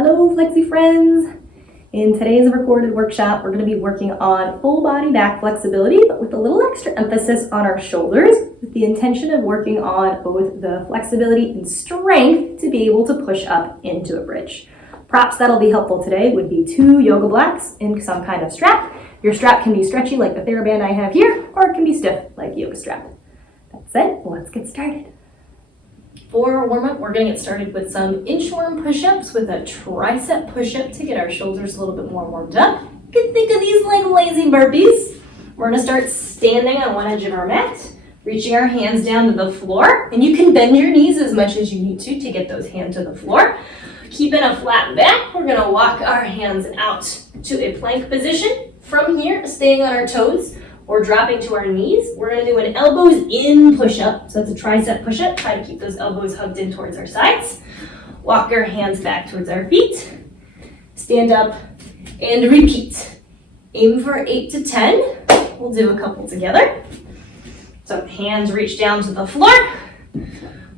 Hello Flexi friends! In today's recorded workshop, we're going to be working on full body back flexibility, but with a little extra emphasis on our shoulders, with the intention of working on both the flexibility and strength to be able to push up into a bridge. Props that'll be helpful today would be 2 yoga blocks and some kind of strap. Your strap can be stretchy like the TheraBand I have here, or it can be stiff like yoga strap. That said, let's get started. For warm-up, we're going to get started with some inchworm push-ups with a tricep push-up to get our shoulders a little bit more warmed up. You can think of these like lazy burpees. We're going to start standing on one edge of our mat, reaching our hands down to the floor, and you can bend your knees as much as you need to get those hands to the floor. Keeping a flat back, we're going to walk our hands out to a plank position. From here, staying on our toes, or dropping to our knees, we're going to do an elbows in push-up. So that's a tricep push-up. Try to keep those elbows hugged in towards our sides. Walk our hands back towards our feet. Stand up and repeat. Aim for 8 to 10. We'll do a couple together. So hands reach down to the floor.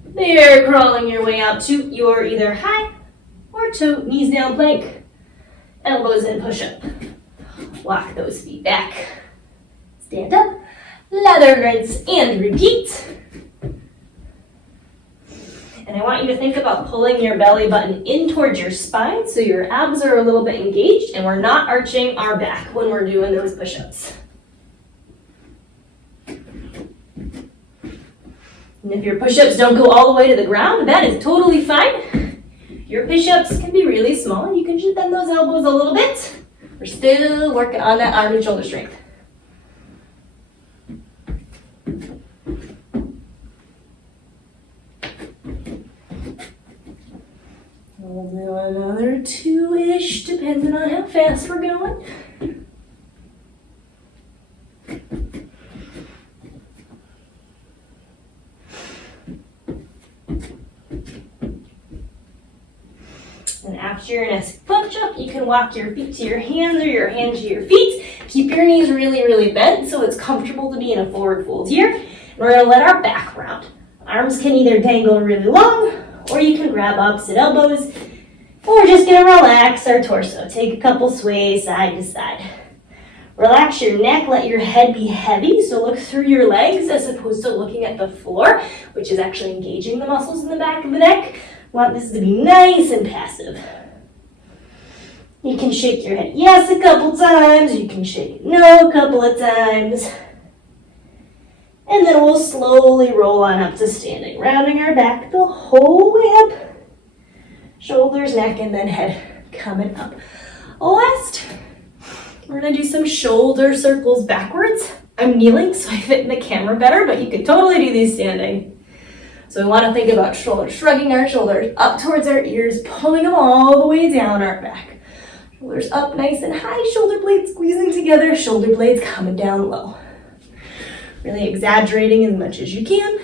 There, crawling your way out to your either high or toe, knees down plank. Elbows in push-up. Walk those feet back. Stand up, lather, rinse, and repeat. And I want you to think about pulling your belly button in towards your spine so your abs are a little bit engaged and we're not arching our back when we're doing those push-ups. And if your push-ups don't go all the way to the ground, that is totally fine. Your push-ups can be really small. You can just bend those elbows a little bit. We're still working on that arm and shoulder strength. We'll do another 2-ish, depending on how fast we're going. And after your next push up, you can walk your feet to your hands or your hands to your feet. Keep your knees really, really bent so it's comfortable to be in a forward fold here. And we're going to let our back round. Arms can either dangle really long, or you can grab opposite elbows, and we're just going to relax our torso. Take a couple sways side to side. Relax your neck, let your head be heavy, so look through your legs as opposed to looking at the floor, which is actually engaging the muscles in the back of the neck. Want this to be nice and passive. You can shake your head yes a couple times, you can shake it no a couple of times. And then we'll slowly roll on up to standing, rounding our back the whole way up. Shoulders, neck, and then head coming up. Last, we're gonna do some shoulder circles backwards. I'm kneeling so I fit in the camera better, but you could totally do these standing. So we wanna think about shrugging our shoulders up towards our ears, pulling them all the way down our back. Shoulders up nice and high, shoulder blades squeezing together, shoulder blades coming down low. Really exaggerating as much as you can.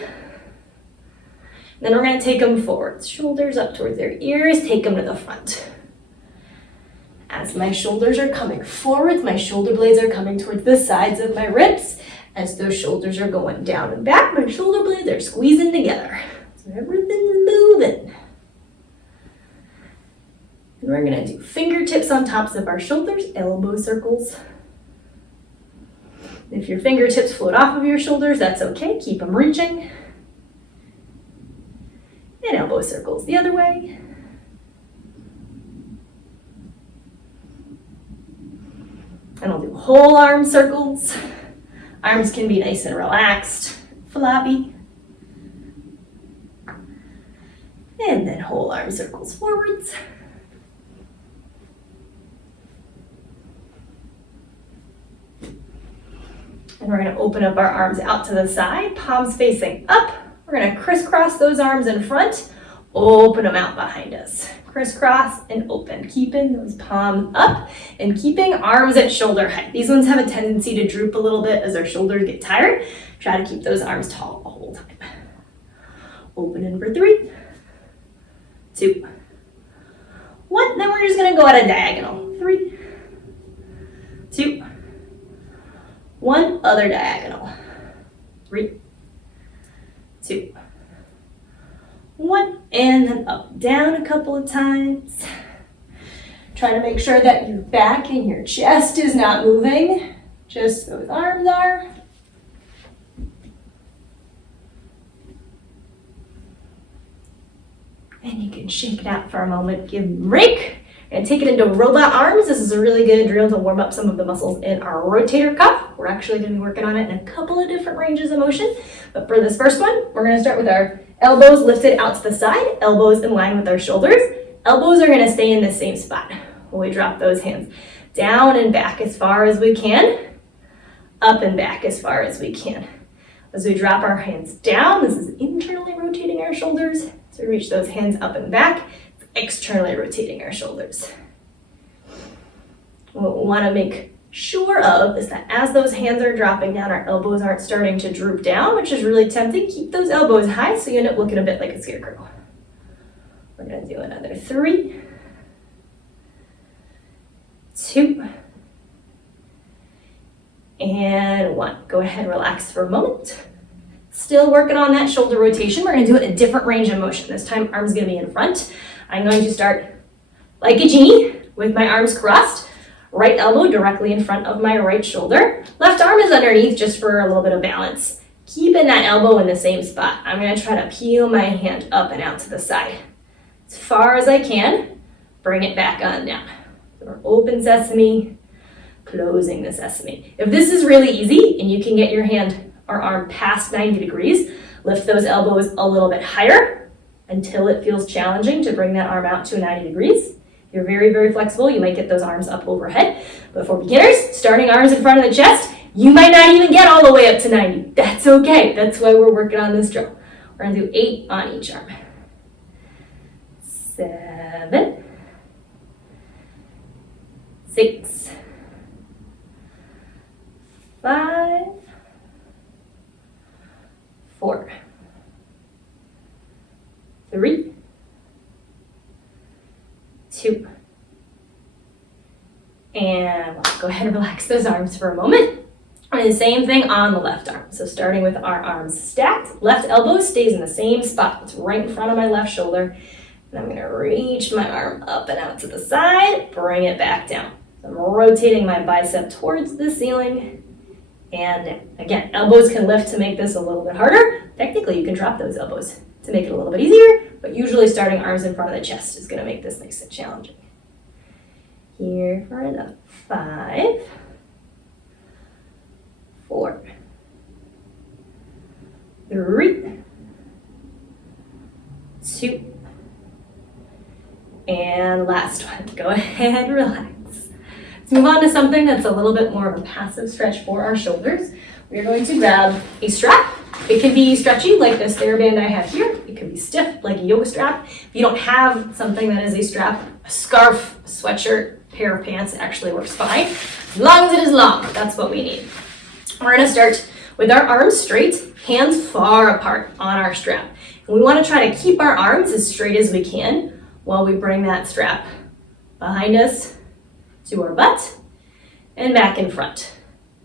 Then we're going to take them forward. Shoulders up towards their ears, take them to the front. As my shoulders are coming forward, my shoulder blades are coming towards the sides of my ribs. As those shoulders are going down and back, my shoulder blades are squeezing together. So everything's moving. And we're going to do fingertips on tops of our shoulders, elbow circles. If your fingertips float off of your shoulders, that's okay. Keep them reaching. And elbow circles the other way. And I'll do whole arm circles. Arms can be nice and relaxed, floppy. And then whole arm circles forwards. And we're going to open up our arms out to the side, palms facing up. We're going to crisscross those arms in front, open them out behind us. Crisscross and open, keeping those palms up and keeping arms at shoulder height. These ones have a tendency to droop a little bit as our shoulders get tired. Try to keep those arms tall the whole time. Open for 3, 2, 1. Then we're just going to go at a diagonal. 3, 2, 1, other diagonal. 3, 2, 1, and then up, down a couple of times. Try to make sure that your back and your chest is not moving, just those arms are. And you can shake it out for a moment, give them a break. And take it into robot arms. This is a really good drill to warm up some of the muscles in our rotator cuff. We're actually going to be working on it in a couple of different ranges of motion. But for this first one, we're going to start with our elbows lifted out to the side, elbows in line with our shoulders. Elbows are going to stay in the same spot when we drop those hands. Down and back as far as we can, up and back as far as we can. As we drop our hands down, this is internally rotating our shoulders. So we reach those hands up and back. Externally rotating our shoulders. What we want to make sure of is that as those hands are dropping down, our elbows aren't starting to droop down, which is really tempting. Keep those elbows high so you end up looking a bit like a scarecrow. We're going to do another 3, 2, and 1. Go ahead, relax for a moment. Still working on that shoulder rotation. We're going to do it in a different range of motion. This time, arms going to be in front. I'm going to start like a genie with my arms crossed, right elbow directly in front of my right shoulder. Left arm is underneath just for a little bit of balance. Keeping that elbow in the same spot. I'm going to try to peel my hand up and out to the side. As far as I can, bring it back on down. So we're open sesame, closing the sesame. If this is really easy and you can get your hand or arm past 90 degrees, lift those elbows a little bit higher until it feels challenging to bring that arm out to 90 degrees. If you're very, very flexible, you might get those arms up overhead. But for beginners, starting arms in front of the chest, you might not even get all the way up to 90. That's okay. That's why we're working on this drill. We're going to do 8 on each arm. 7, 6, 5, 4, 3, 2, and 1. Go ahead and relax those arms for a moment. And the same thing on the left arm. So starting with our arms stacked, left elbow stays in the same spot. It's right in front of my left shoulder. And I'm going to reach my arm up and out to the side, bring it back down. So I'm rotating my bicep towards the ceiling. And again, elbows can lift to make this a little bit harder. Technically, you can drop those elbows to make it a little bit easier, but usually starting arms in front of the chest is going to make this nice and challenging. Here for another 5, 4, 3, 2, and last one. Go ahead and relax. Let's move on to something that's a little bit more of a passive stretch for our shoulders. We're going to grab a strap. It can be stretchy like this TheraBand I have here. It can be stiff like a yoga strap. If you don't have something that is a strap, a scarf, a sweatshirt, pair of pants actually works fine. As long as it is long, that's what we need. We're going to start with our arms straight, hands far apart on our strap. And we want to try to keep our arms as straight as we can while we bring that strap behind us to our butt and back in front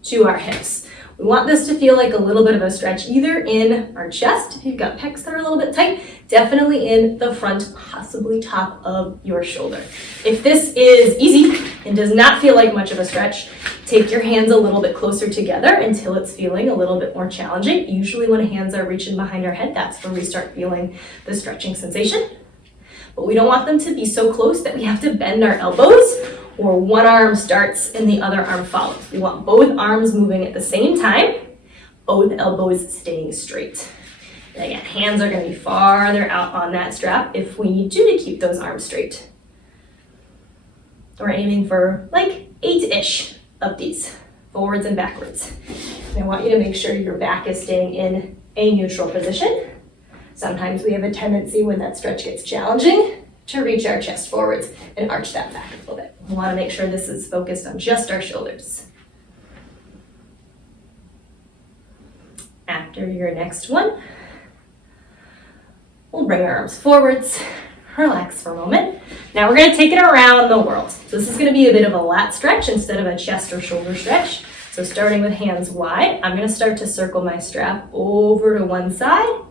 to our hips. We want this to feel like a little bit of a stretch either in our chest, if you've got pecs that are a little bit tight, definitely in the front, possibly top of your shoulder. If this is easy and does not feel like much of a stretch, take your hands a little bit closer together until it's feeling a little bit more challenging. Usually when hands are reaching behind our head, that's when we start feeling the stretching sensation. But we don't want them to be so close that we have to bend our elbows or one arm starts and the other arm follows. We want both arms moving at the same time, both elbows staying straight. And again, hands are going to be farther out on that strap if we need to keep those arms straight. We're aiming for like 8-ish of these, forwards and backwards. And I want you to make sure your back is staying in a neutral position. Sometimes we have a tendency when that stretch gets challenging to reach our chest forwards and arch that back a little bit. We want to make sure this is focused on just our shoulders. After your next one, we'll bring our arms forwards, relax for a moment. Now we're going to take it around the world. So this is going to be a bit of a lat stretch instead of a chest or shoulder stretch. So starting with hands wide, I'm going to start to circle my strap over to one side,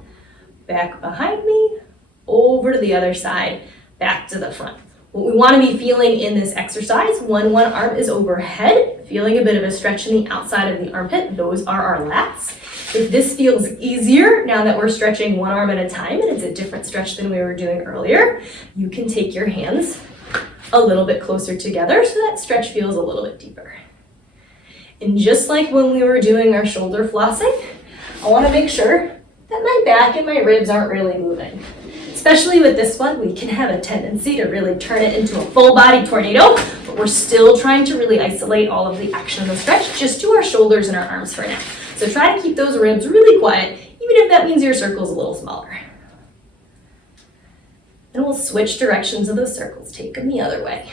back behind me, over to the other side, back to the front. What we want to be feeling in this exercise, when one arm is overhead, feeling a bit of a stretch in the outside of the armpit, those are our lats. If this feels easier, now that we're stretching one arm at a time, and it's a different stretch than we were doing earlier, you can take your hands a little bit closer together so that stretch feels a little bit deeper. And just like when we were doing our shoulder flossing, I want to make sure that my back and my ribs aren't really moving. Especially with this one, we can have a tendency to really turn it into a full body tornado, but we're still trying to really isolate all of the action of the stretch. Just do our shoulders and our arms for now. So try to keep those ribs really quiet, even if that means your circle's a little smaller. And we'll switch directions of those circles, take them the other way.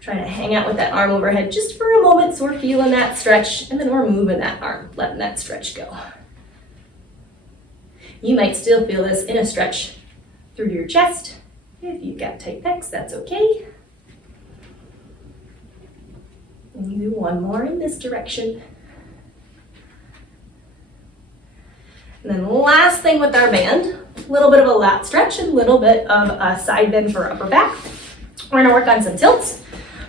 Try to hang out with that arm overhead just for a moment so we're feeling that stretch, and then we're moving that arm, letting that stretch go. You might still feel this in a stretch through to your chest. If you've got tight pecs, that's okay. And do one more in this direction. And then the last thing with our band, a little bit of a lat stretch and a little bit of a side bend for upper back. We're gonna work on some tilts.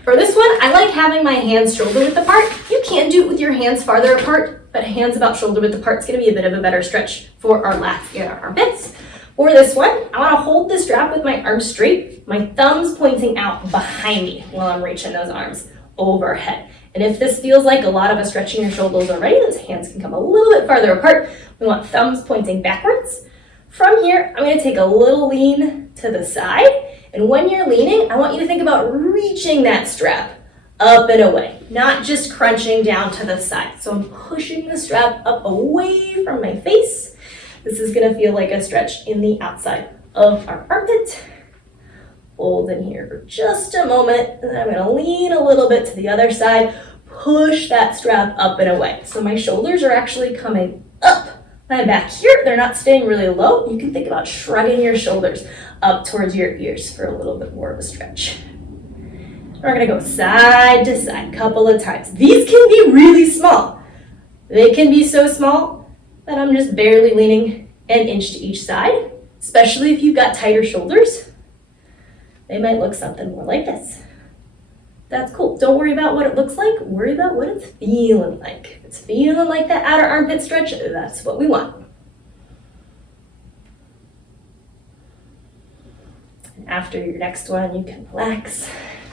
For this one, I like having my hands shoulder width apart. You can do it with your hands farther apart, but hands about shoulder width apart is gonna be a bit of a better stretch for our lats and our armpits. For this one, I wanna hold the strap with my arms straight, my thumbs pointing out behind me while I'm reaching those arms overhead. And if this feels like a lot of a stretching your shoulders already, those hands can come a little bit farther apart. We want thumbs pointing backwards. From here, I'm gonna take a little lean to the side. And when you're leaning, I want you to think about reaching that strap up and away, not just crunching down to the side. So I'm pushing the strap up away from my face. This is gonna feel like a stretch in the outside of our armpit. Hold in here for just a moment, and then I'm gonna lean a little bit to the other side, push that strap up and away. So my shoulders are actually coming up. My back here, they're not staying really low. You can think about shrugging your shoulders up towards your ears for a little bit more of a stretch. We're gonna go side to side a couple of times. These can be really small. They can be so small that I'm just barely leaning an inch to each side, especially if you've got tighter shoulders. They might look something more like this. That's cool. Don't worry about what it looks like. Worry about what it's feeling like. If it's feeling like that outer armpit stretch, that's what we want. And after your next one, you can relax,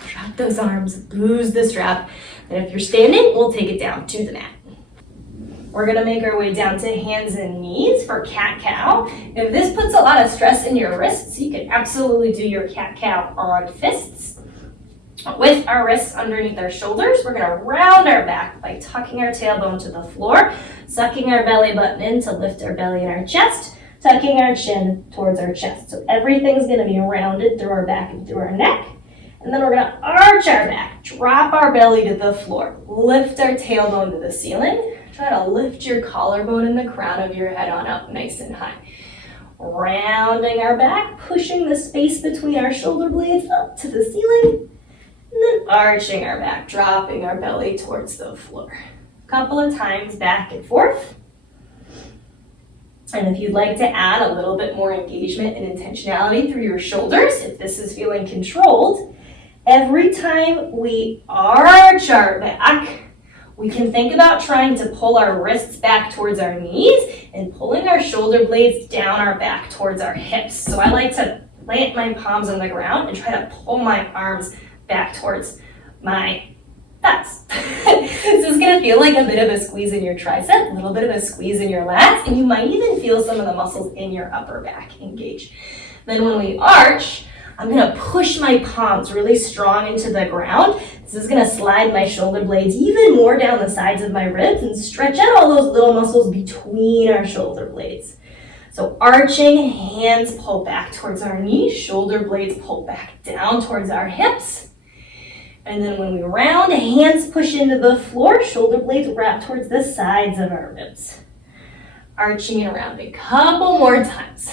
drop those arms, lose the strap. And if you're standing, we'll take it down to the mat. We're gonna make our way down to hands and knees for cat-cow. If this puts a lot of stress in your wrists, you can absolutely do your cat-cow on fists. With our wrists underneath our shoulders, we're gonna round our back by tucking our tailbone to the floor, sucking our belly button in to lift our belly and our chest, tucking our chin towards our chest. So everything's gonna be rounded through our back and through our neck. And then we're gonna arch our back, drop our belly to the floor, lift our tailbone to the ceiling. Try to lift your collarbone and the crown of your head on up nice and high. Rounding our back, pushing the space between our shoulder blades up to the ceiling. And then arching our back, dropping our belly towards the floor. A couple of times back and forth. And if you'd like to add a little bit more engagement and intentionality through your shoulders, if this is feeling controlled, every time we arch our back, we can think about trying to pull our wrists back towards our knees and pulling our shoulder blades down our back towards our hips. So I like to plant my palms on the ground and try to pull my arms back towards my thighs. This is gonna feel like a bit of a squeeze in your tricep, a little bit of a squeeze in your lats, and you might even feel some of the muscles in your upper back engage. Then when we arch, I'm gonna push my palms really strong into the ground. This is gonna slide my shoulder blades even more down the sides of my ribs and stretch out all those little muscles between our shoulder blades. So arching, hands pull back towards our knees, shoulder blades pull back down towards our hips. And then when we round, hands push into the floor, shoulder blades wrap towards the sides of our ribs. Arching and rounding, couple more times.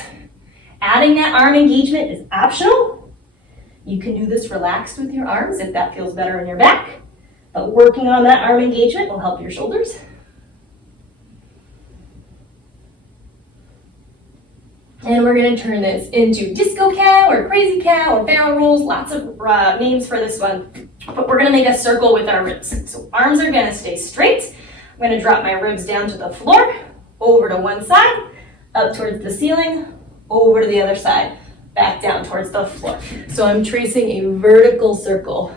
Adding that arm engagement is optional. You can do this relaxed with your arms if that feels better in your back, but working on that arm engagement will help your shoulders. And And we're gonna turn this into disco cow or crazy cow or barrel rolls, lots of names for this one. But we're gonna make a circle with our ribs. So arms are gonna stay straight. I'm gonna drop my ribs down to the floor, over to one side, up towards the ceiling, over to the other side, back down towards the floor. So I'm tracing a vertical circle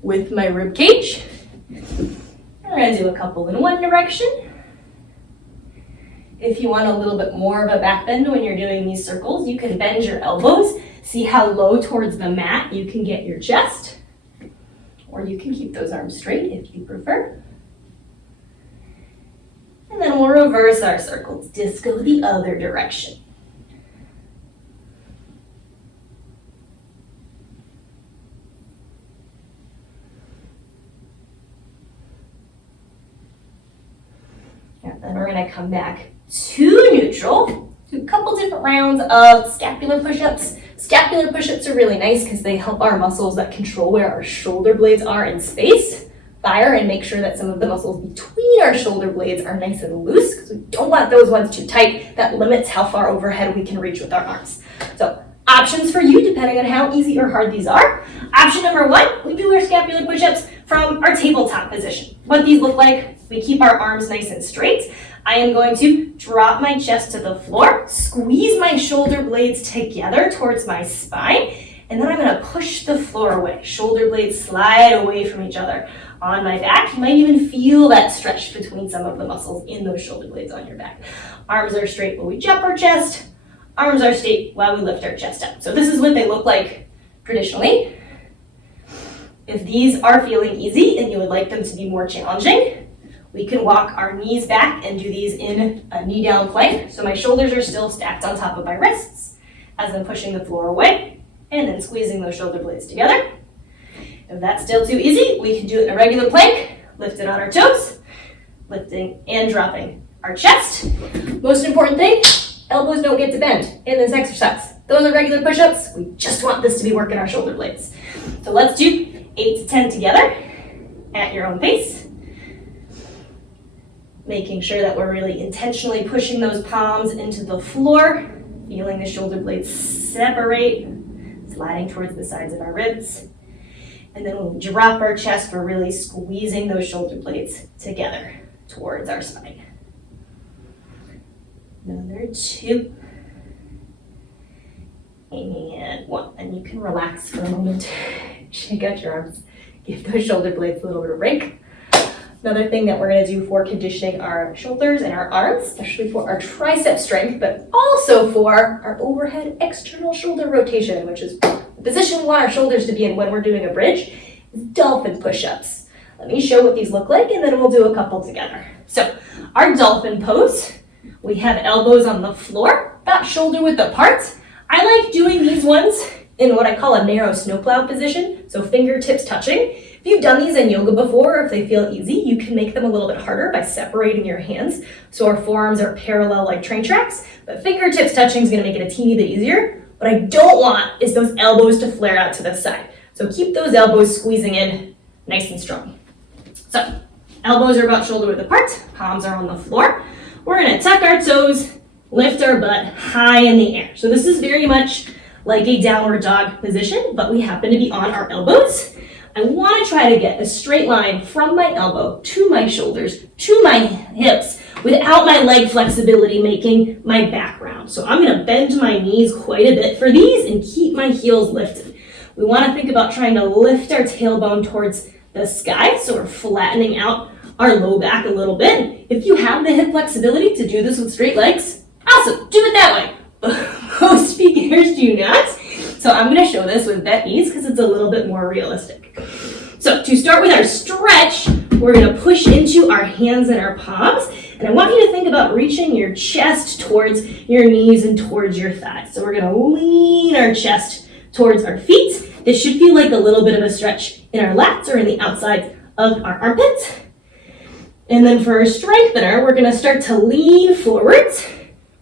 with my rib cage. We're gonna do a couple in one direction. If you want a little bit more of a back bend when you're doing these circles, you can bend your elbows. See how low towards the mat you can get your chest. Or you can keep those arms straight if you prefer. And then we'll reverse our circles, disco the other direction. And then we're gonna come back to neutral, do a couple different rounds of scapular push-ups. Scapular push-ups are really nice because they help our muscles that control where our shoulder blades are in space fire and make sure that some of the muscles between our shoulder blades are nice and loose because we don't want those ones too tight. That limits how far overhead we can reach with our arms. So options for you depending on how easy or hard these are. Option number one, we do our scapular push-ups from our tabletop position. What these look like, we keep our arms nice and straight. I am going to drop my chest to the floor, squeeze my shoulder blades together towards my spine, and then I'm gonna push the floor away. Shoulder blades slide away from each other on my back. You might even feel that stretch between some of the muscles in those shoulder blades on your back. Arms are straight while we jump our chest. Arms are straight while we lift our chest up. So this is what they look like traditionally. If these are feeling easy and you would like them to be more challenging, we can walk our knees back and do these in a knee down plank. So my shoulders are still stacked on top of my wrists as I'm pushing the floor away and then squeezing those shoulder blades together. If that's still too easy, we can do it in a regular plank, lift it on our toes, lifting and dropping our chest. Most important thing, elbows don't get to bend in this exercise. Those are regular push-ups. We just want this to be working our shoulder blades. So let's do 8 to 10 together at your own pace. Making sure that we're really intentionally pushing those palms into the floor, feeling the shoulder blades separate, sliding towards the sides of our ribs. And then when we drop our chest, we're really squeezing those shoulder blades together towards our spine. Another 2. And 1. And you can relax for a moment. Shake out your arms. Give those shoulder blades a little bit of break. Another thing that we're going to do for conditioning our shoulders and our arms, especially for our tricep strength, but also for our overhead external shoulder rotation, which is the position we want our shoulders to be in when we're doing a bridge, is dolphin push-ups. Let me show what these look like, and then we'll do a couple together. So our dolphin pose, we have elbows on the floor, about shoulder width apart. I like doing these ones in what I call a narrow snowplow position, so fingertips touching. If you've done these in yoga before, or if they feel easy, you can make them a little bit harder by separating your hands so our forearms are parallel like train tracks, but fingertips touching is gonna make it a teeny bit easier. What I don't want is those elbows to flare out to the side. So keep those elbows squeezing in nice and strong. So elbows are about shoulder width apart, palms are on the floor. We're gonna tuck our toes, lift our butt high in the air. So this is very much like a downward dog position, but we happen to be on our elbows. I want to try to get a straight line from my elbow to my shoulders to my hips without my leg flexibility making my back round. So I'm going to bend my knees quite a bit for these and keep my heels lifted. We want to think about trying to lift our tailbone towards the sky, so we're flattening out our low back a little bit. If you have the hip flexibility to do this with straight legs, awesome, do it that way. Most beginners do not. So I'm going to show this with bent knees because it's a little bit more realistic. So to start with our stretch, we're going to push into our hands and our palms. And I want you to think about reaching your chest towards your knees and towards your thighs. So we're going to lean our chest towards our feet. This should feel like a little bit of a stretch in our lats or in the outside of our armpits. And then for our strengthener, we're going to start to lean forwards,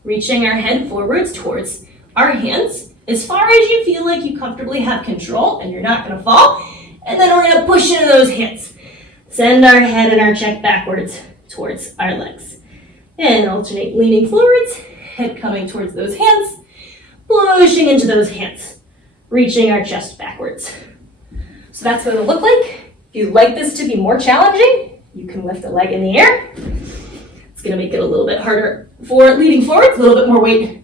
reaching our head forwards towards our hands as far as you feel like you comfortably have control and you're not going to fall. And then we're going to push into those hands. Send our head and our check backwards towards our legs. And alternate leaning forwards head coming towards those hands, pushing into those hands, reaching our chest backwards. So that's what it'll look like. If you'd like this to be more challenging, you can lift a leg in the air. It's gonna make it a little bit harder for leaning forwards, a little bit more weight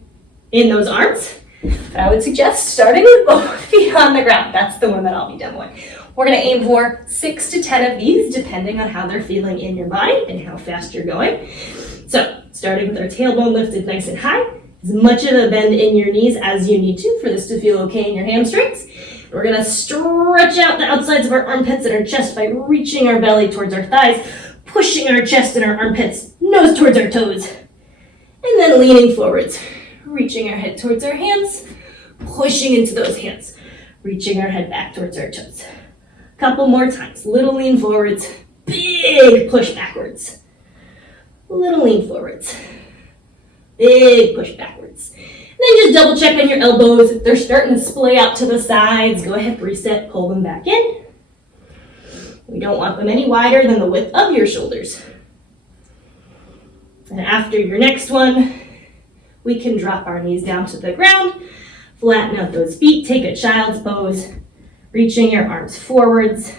in those arms. But I would suggest starting with both feet on the ground. That's the one that I'll be demoing. We're gonna aim for 6 to 10 of these, depending on how they're feeling in your body and how fast you're going. So, starting with our tailbone lifted nice and high, as much of a bend in your knees as you need to for this to feel okay in your hamstrings. We're gonna stretch out the outsides of our armpits and our chest by reaching our belly towards our thighs, pushing our chest and our armpits, nose towards our toes, and then leaning forwards, reaching our head towards our hands, pushing into those hands, reaching our head back towards our toes. Couple more times, little lean forwards, big push backwards. Little lean forwards, big push backwards. And then just double check on your elbows. If they're starting to splay out to the sides, go ahead, reset, pull them back in. We don't want them any wider than the width of your shoulders. And after your next one, we can drop our knees down to the ground, flatten out those feet, take a child's pose, reaching your arms forwards.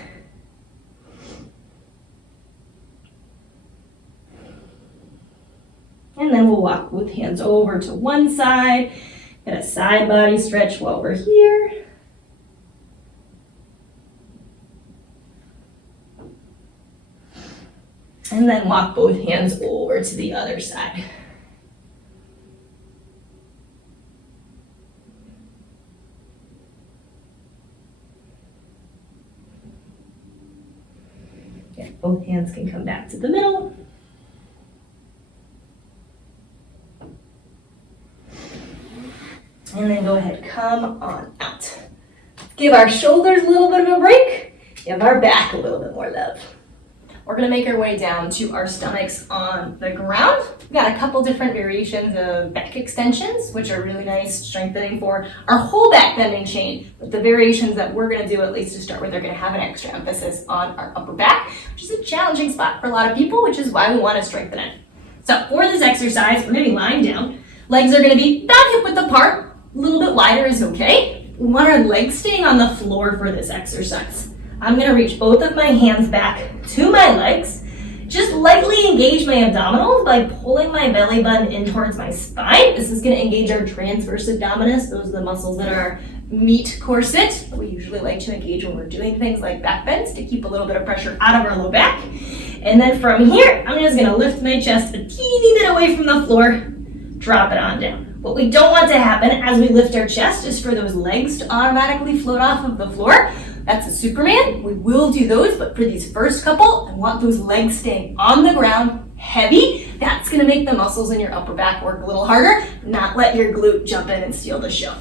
And then we'll walk both hands over to one side, get a side body stretch while we're here. And then walk both hands over to the other side. Yeah, both hands can come back to the middle. And then go ahead, come on out. Give our shoulders a little bit of a break. Give our back a little bit more love. We're gonna make our way down to our stomachs on the ground. We've got a couple different variations of back extensions, which are really nice, strengthening for our whole back bending chain. But the variations that we're gonna do, at least to start with, are gonna have an extra emphasis on our upper back, which is a challenging spot for a lot of people, which is why we wanna strengthen it. So for this exercise, we're gonna be lying down. Legs are gonna be about hip width apart. A little bit wider is okay. We want our legs staying on the floor for this exercise. I'm gonna reach both of my hands back to my legs. Just lightly engage my abdominals by pulling my belly button in towards my spine. This is gonna engage our transverse abdominis. Those are the muscles that are our meat corset. We usually like to engage when we're doing things like back bends to keep a little bit of pressure out of our low back. And then from here, I'm just gonna lift my chest a teeny bit away from the floor, drop it on down. What we don't want to happen as we lift our chest is for those legs to automatically float off of the floor. That's a Superman. We will do those, but for these first couple, I want those legs staying on the ground, heavy. That's gonna make the muscles in your upper back work a little harder, not let your glute jump in and steal the show.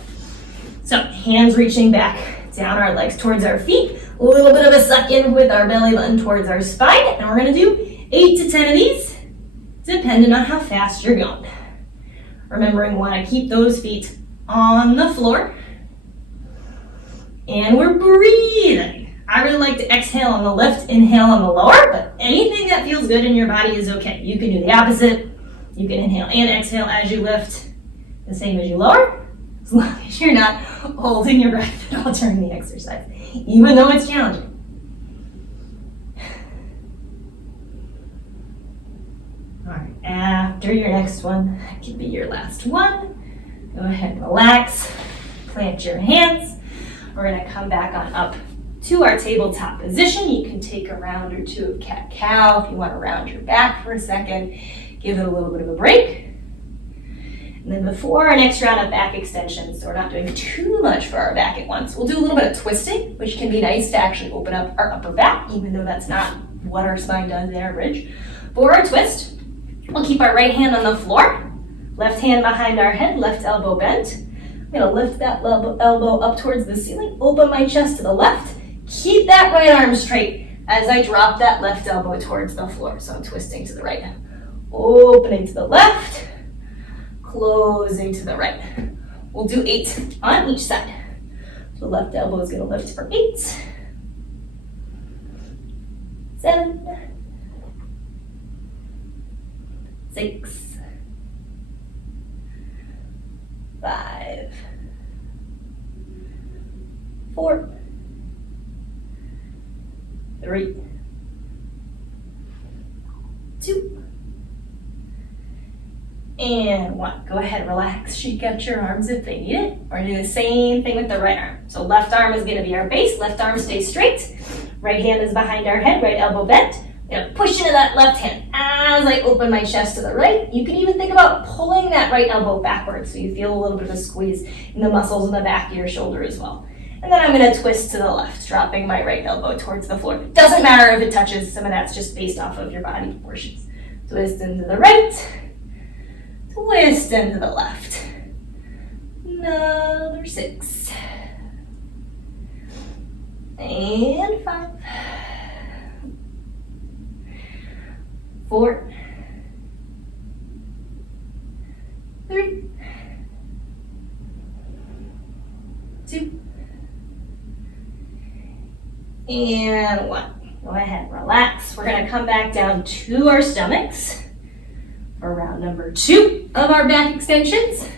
So hands reaching back down our legs towards our feet, a little bit of a suck in with our belly button towards our spine, and we're gonna do 8 to 10 of these, depending on how fast you're going. Remembering we want to keep those feet on the floor. And we're breathing. I really like to exhale on the lift, inhale on the lower, but anything that feels good in your body is okay. You can do the opposite. You can inhale and exhale as you lift, the same as you lower, as long as you're not holding your breath at all during the exercise, even though it's challenging. All right, after your next one, that can be your last one. Go ahead and relax, plant your hands. We're gonna come back on up to our tabletop position. You can take a round or two of cat-cow if you wanna round your back for a second. Give it a little bit of a break. And then before our next round of back extensions, so we're not doing too much for our back at once, we'll do a little bit of twisting, which can be nice to actually open up our upper back, even though that's not what our spine does in our bridge. For our twist, we'll keep our right hand on the floor, left hand behind our head, left elbow bent. I'm gonna lift that elbow up towards the ceiling, open my chest to the left, keep that right arm straight as I drop that left elbow towards the floor. So I'm twisting to the right, opening to the left, closing to the right. We'll do 8 on each side. So left elbow is gonna lift for 8, 7, 6, 5, 4, 3, 2, and 1. Go ahead, relax, shake out your arms if they need it. We're gonna do the same thing with the right arm. So left arm is gonna be our base, left arm stays straight. Right hand is behind our head, right elbow bent. I'm gonna push into that left hand as I open my chest to the right. You can even think about pulling that right elbow backwards so you feel a little bit of a squeeze in the muscles in the back of your shoulder as well. And then I'm gonna twist to the left, dropping my right elbow towards the floor. It doesn't matter if it touches, some of that's just based off of your body proportions. Twist into the right, twist into the left. Another 6. And 5. 4. 3. 2. And 1. Go ahead, relax. We're gonna come back down to our stomachs for round number 2 of our back extensions.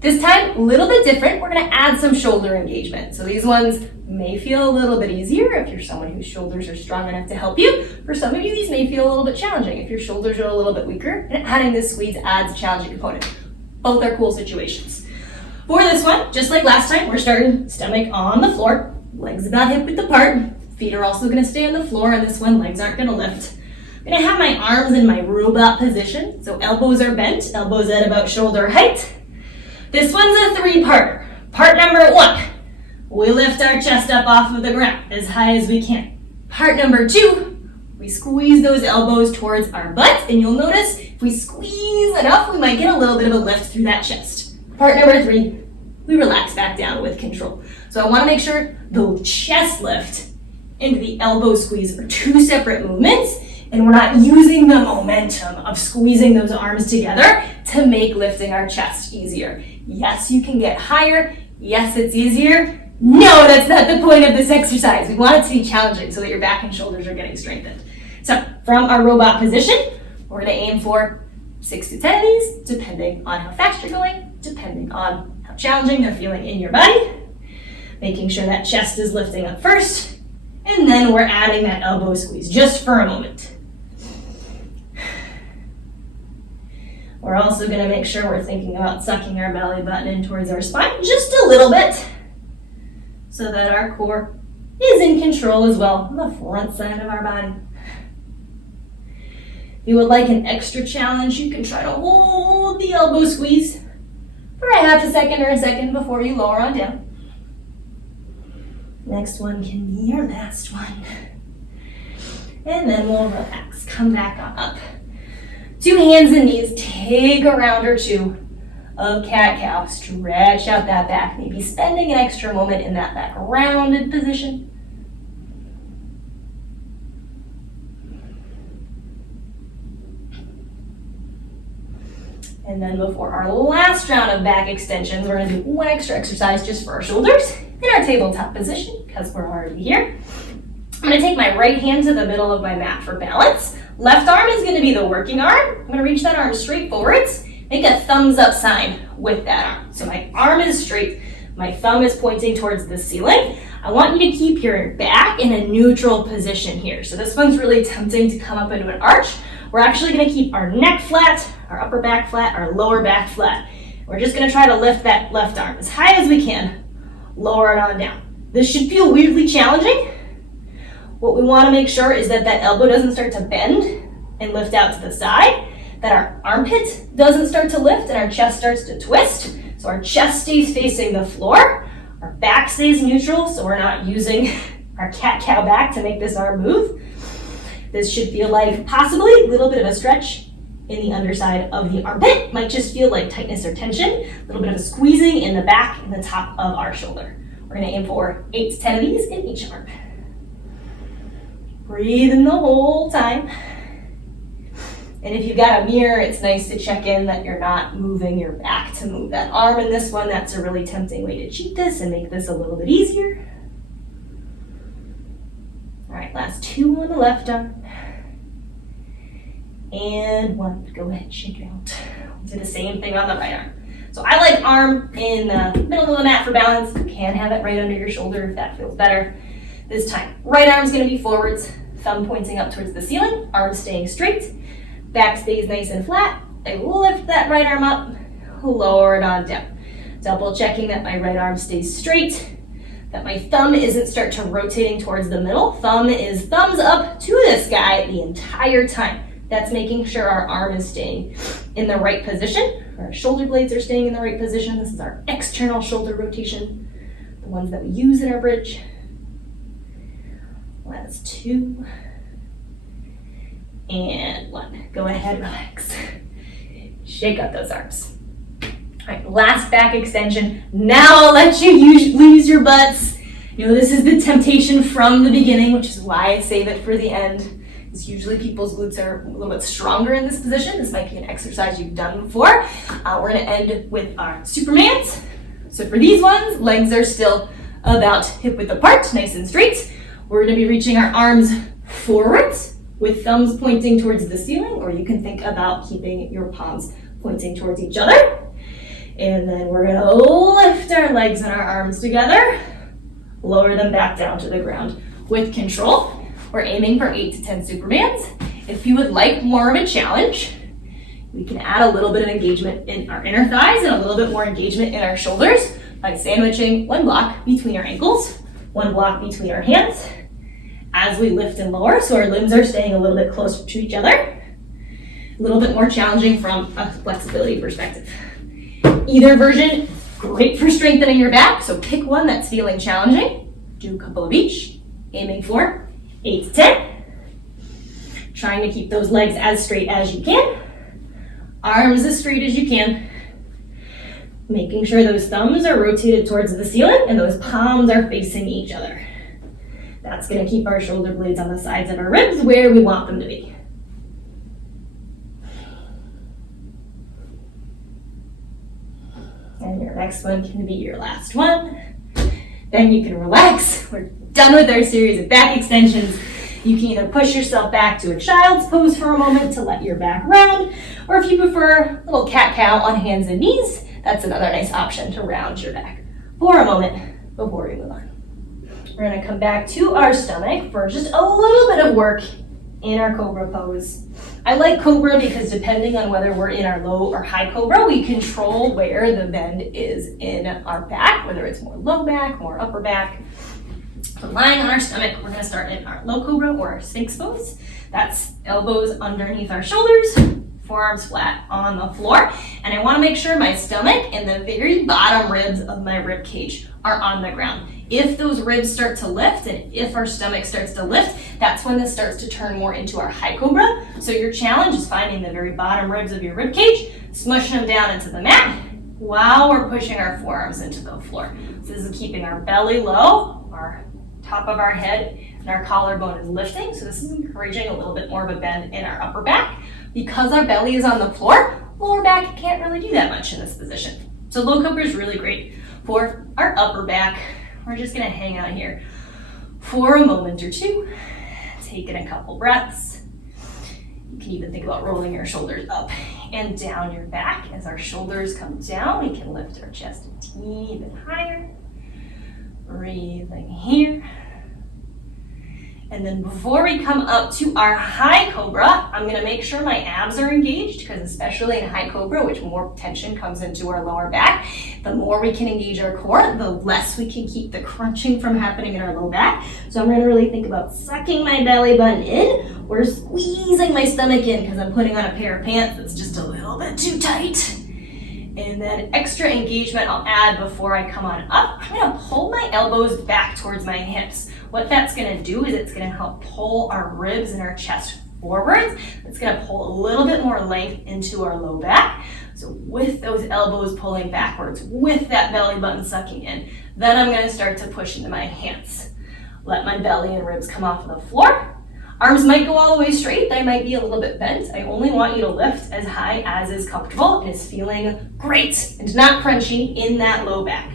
This time, a little bit different. We're gonna add some shoulder engagement. So these ones may feel a little bit easier if you're someone whose shoulders are strong enough to help you. For some of you, these may feel a little bit challenging if your shoulders are a little bit weaker, and adding this squeeze adds a challenging component. Both are cool situations. For this one, just like last time, we're starting stomach on the floor, legs about hip width apart. Feet are also gonna stay on the floor, and this one, legs aren't gonna lift. I'm gonna have my arms in my robot position, so elbows are bent, elbows at about shoulder height. This one's a 3-parter. Part number 1, we lift our chest up off of the ground as high as we can. Part number 2, we squeeze those elbows towards our butt, and you'll notice if we squeeze enough, we might get a little bit of a lift through that chest. Part number 3, we relax back down with control. So I wanna make sure the chest lift and the elbow squeeze are 2 separate movements, and we're not using the momentum of squeezing those arms together to make lifting our chest easier. Yes, you can get higher. Yes, it's easier. No, that's not the point of this exercise. We want it to be challenging so that your back and shoulders are getting strengthened. So from our robot position, we're gonna aim for 6 to 10 of these, depending on how fast you're going, depending on how challenging they're feeling in your body. Making sure that chest is lifting up first, and then we're adding that elbow squeeze just for a moment. We're also gonna make sure we're thinking about sucking our belly button in towards our spine just a little bit so that our core is in control as well on the front side of our body. If you would like an extra challenge, you can try to hold the elbow squeeze for a half a second or a second before you lower on down. Next one can be your last one. And then we'll relax, come back on up. 2 hands and knees, take a round or 2 of cat-cow. Stretch out that back, maybe spending an extra moment in that back rounded position. And then before our last round of back extensions, we're gonna do 1 extra exercise just for our shoulders in our tabletop position, because we're already here. I'm gonna take my right hand to the middle of my mat for balance. Left arm is gonna be the working arm. I'm gonna reach that arm straight forwards. Make a thumbs up sign with that arm. So my arm is straight, my thumb is pointing towards the ceiling. I want you to keep your back in a neutral position here. So this one's really tempting to come up into an arch. We're actually gonna keep our neck flat, our upper back flat, our lower back flat. We're just gonna try to lift that left arm as high as we can, lower it on down. This should feel weirdly challenging. What we want to make sure is that that elbow doesn't start to bend and lift out to the side, that our armpit doesn't start to lift and our chest starts to twist. So our chest stays facing the floor, our back stays neutral, so we're not using our cat-cow back to make this arm move. This should feel like possibly a little bit of a stretch in the underside of the armpit. Might just feel like tightness or tension, a little bit of a squeezing in the back and the top of our shoulder. We're going to aim for 8 to 10 of these in each arm. Breathe in the whole time. And if you've got a mirror, it's nice to check in that you're not moving your back to move that arm in this one. That's a really tempting way to cheat this and make this a little bit easier. All right, last 2 on the left arm. And 1, go ahead, shake it out. Do the same thing on the right arm. So I like arm in the middle of the mat for balance. You can have it right under your shoulder if that feels better. This time, right arm's gonna be forwards, thumb pointing up towards the ceiling, arm staying straight, back stays nice and flat. I lift that right arm up, lower it on down. Double checking that my right arm stays straight, that my thumb isn't start to rotating towards the middle. Thumb is thumbs up to the sky the entire time. That's making sure our arm is staying in the right position. Our shoulder blades are staying in the right position. This is our external shoulder rotation, the ones that we use in our bridge. That's 2 and 1. Go ahead, relax. Shake up those arms. All right, last back extension. Now I'll let you use your butts. You know, this is the temptation from the beginning, which is why I save it for the end. Because usually people's glutes are a little bit stronger in this position. This might be an exercise you've done before. We're gonna end with our Supermans. So for these ones, legs are still about hip width apart, nice and straight. We're gonna be reaching our arms forwards with thumbs pointing towards the ceiling, or you can think about keeping your palms pointing towards each other. And then we're gonna lift our legs and our arms together, lower them back down to the ground with control. We're aiming for 8 to 10 Supermans. If you would like more of a challenge, we can add a little bit of engagement in our inner thighs and a little bit more engagement in our shoulders by sandwiching one block between our ankles, one block between our hands as we lift and lower, so our limbs are staying a little bit closer to each other. A little bit more challenging from a flexibility perspective. Either version, great for strengthening your back, so pick one that's feeling challenging. Do a couple of each, aiming for 8 to 10. Trying to keep those legs as straight as you can. Arms as straight as you can. Making sure those thumbs are rotated towards the ceiling and those palms are facing each other. That's gonna keep our shoulder blades on the sides of our ribs where we want them to be. And your next one can be your last one. Then you can relax. We're done with our series of back extensions. You can either push yourself back to a child's pose for a moment to let your back round, or if you prefer a little cat-cow on hands and knees, that's another nice option to round your back for a moment before we move on. We're gonna come back to our stomach for just a little bit of work in our Cobra pose. I like Cobra because depending on whether we're in our low or high Cobra, we control where the bend is in our back, whether it's more low back, more upper back. So lying on our stomach, we're gonna start in our low Cobra or our Sphinx pose. That's elbows underneath our shoulders, forearms flat on the floor. And I wanna make sure my stomach and the very bottom ribs of my rib cage are on the ground. If those ribs start to lift and if our stomach starts to lift, that's when this starts to turn more into our high Cobra. So your challenge is finding the very bottom ribs of your rib cage, smushing them down into the mat while we're pushing our forearms into the floor. So this is keeping our belly low, our top of our head and our collarbone is lifting. So this is encouraging a little bit more of a bend in our upper back. Because our belly is on the floor, lower back can't really do that much in this position. So low Cobra is really great for our upper back. We're just gonna hang out here for a moment or two, taking a couple breaths. You can even think about rolling your shoulders up and down your back. As our shoulders come down, we can lift our chest a teeny bit higher. Breathing here. And then before we come up to our high Cobra, I'm gonna make sure my abs are engaged, because especially in high Cobra, which more tension comes into our lower back, the more we can engage our core, the less we can keep the crunching from happening in our low back. So I'm gonna really think about sucking my belly button in, or squeezing my stomach in, because I'm putting on a pair of pants that's just a little bit too tight. And then extra engagement I'll add before I come on up. I'm gonna pull my elbows back towards my hips. What that's gonna do is it's gonna help pull our ribs and our chest forwards. It's gonna pull a little bit more length into our low back. So with those elbows pulling backwards, with that belly button sucking in, then I'm gonna start to push into my hands. Let my belly and ribs come off of the floor. Arms might go all the way straight, they might be a little bit bent. I only want you to lift as high as is comfortable and is feeling great and not crunchy in that low back.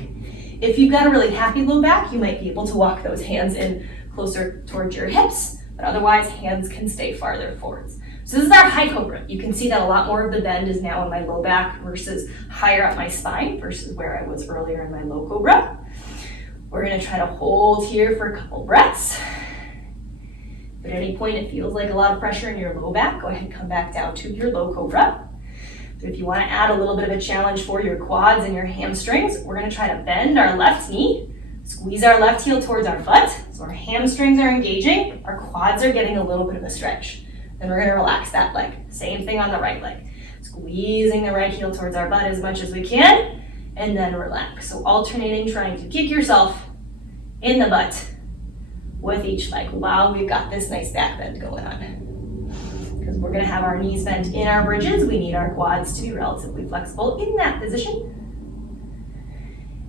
If you've got a really happy low back, you might be able to walk those hands in closer towards your hips, but otherwise hands can stay farther forwards. So this is our high cobra. You can see that a lot more of the bend is now in my low back versus higher up my spine versus where I was earlier in my low cobra. We're gonna try to hold here for a couple breaths. If at any point it feels like a lot of pressure in your low back, go ahead and come back down to your low cobra. But if you wanna add a little bit of a challenge for your quads and your hamstrings, we're gonna try to bend our left knee, squeeze our left heel towards our butt, so our hamstrings are engaging, our quads are getting a little bit of a stretch. Then we're gonna relax that leg. Same thing on the right leg. Squeezing the right heel towards our butt as much as we can, and then relax. So alternating, trying to kick yourself in the butt with each leg while we've got this nice back bend going on. Because we're gonna have our knees bent in our bridges, we need our quads to be relatively flexible in that position.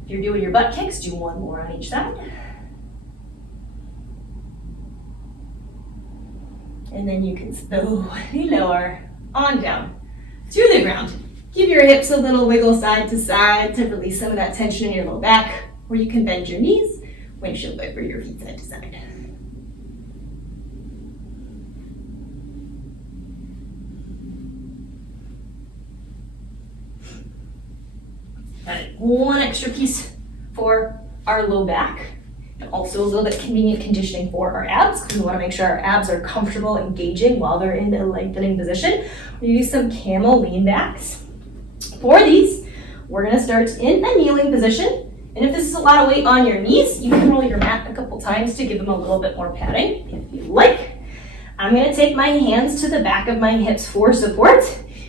If you're doing your butt kicks, do one more on each side. And then you can slowly lower on down to the ground. Give your hips a little wiggle side to side to release some of that tension in your low back, or you can bend your knees, windshield wiper your feet side to side. One extra piece for our low back. And also a little bit convenient conditioning for our abs, because we want to make sure our abs are comfortable engaging while they're in a lengthening position. We're going to do some camel lean backs. For these, we're going to start in a kneeling position. And if this is a lot of weight on your knees, you can roll your mat a couple times to give them a little bit more padding, if you like. I'm going to take my hands to the back of my hips for support.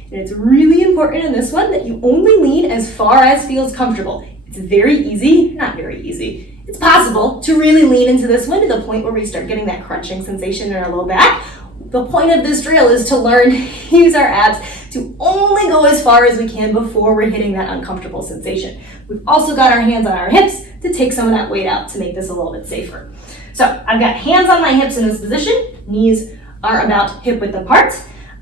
And it's really important in this one that you only lean as far as feels comfortable. It's very easy, not very easy. It's possible to really lean into this one to the point where we start getting that crunching sensation in our low back. The point of this drill is to learn to use our abs to only go as far as we can before we're hitting that uncomfortable sensation. We've also got our hands on our hips to take some of that weight out to make this a little bit safer. So I've got hands on my hips in this position. Knees are about hip width apart.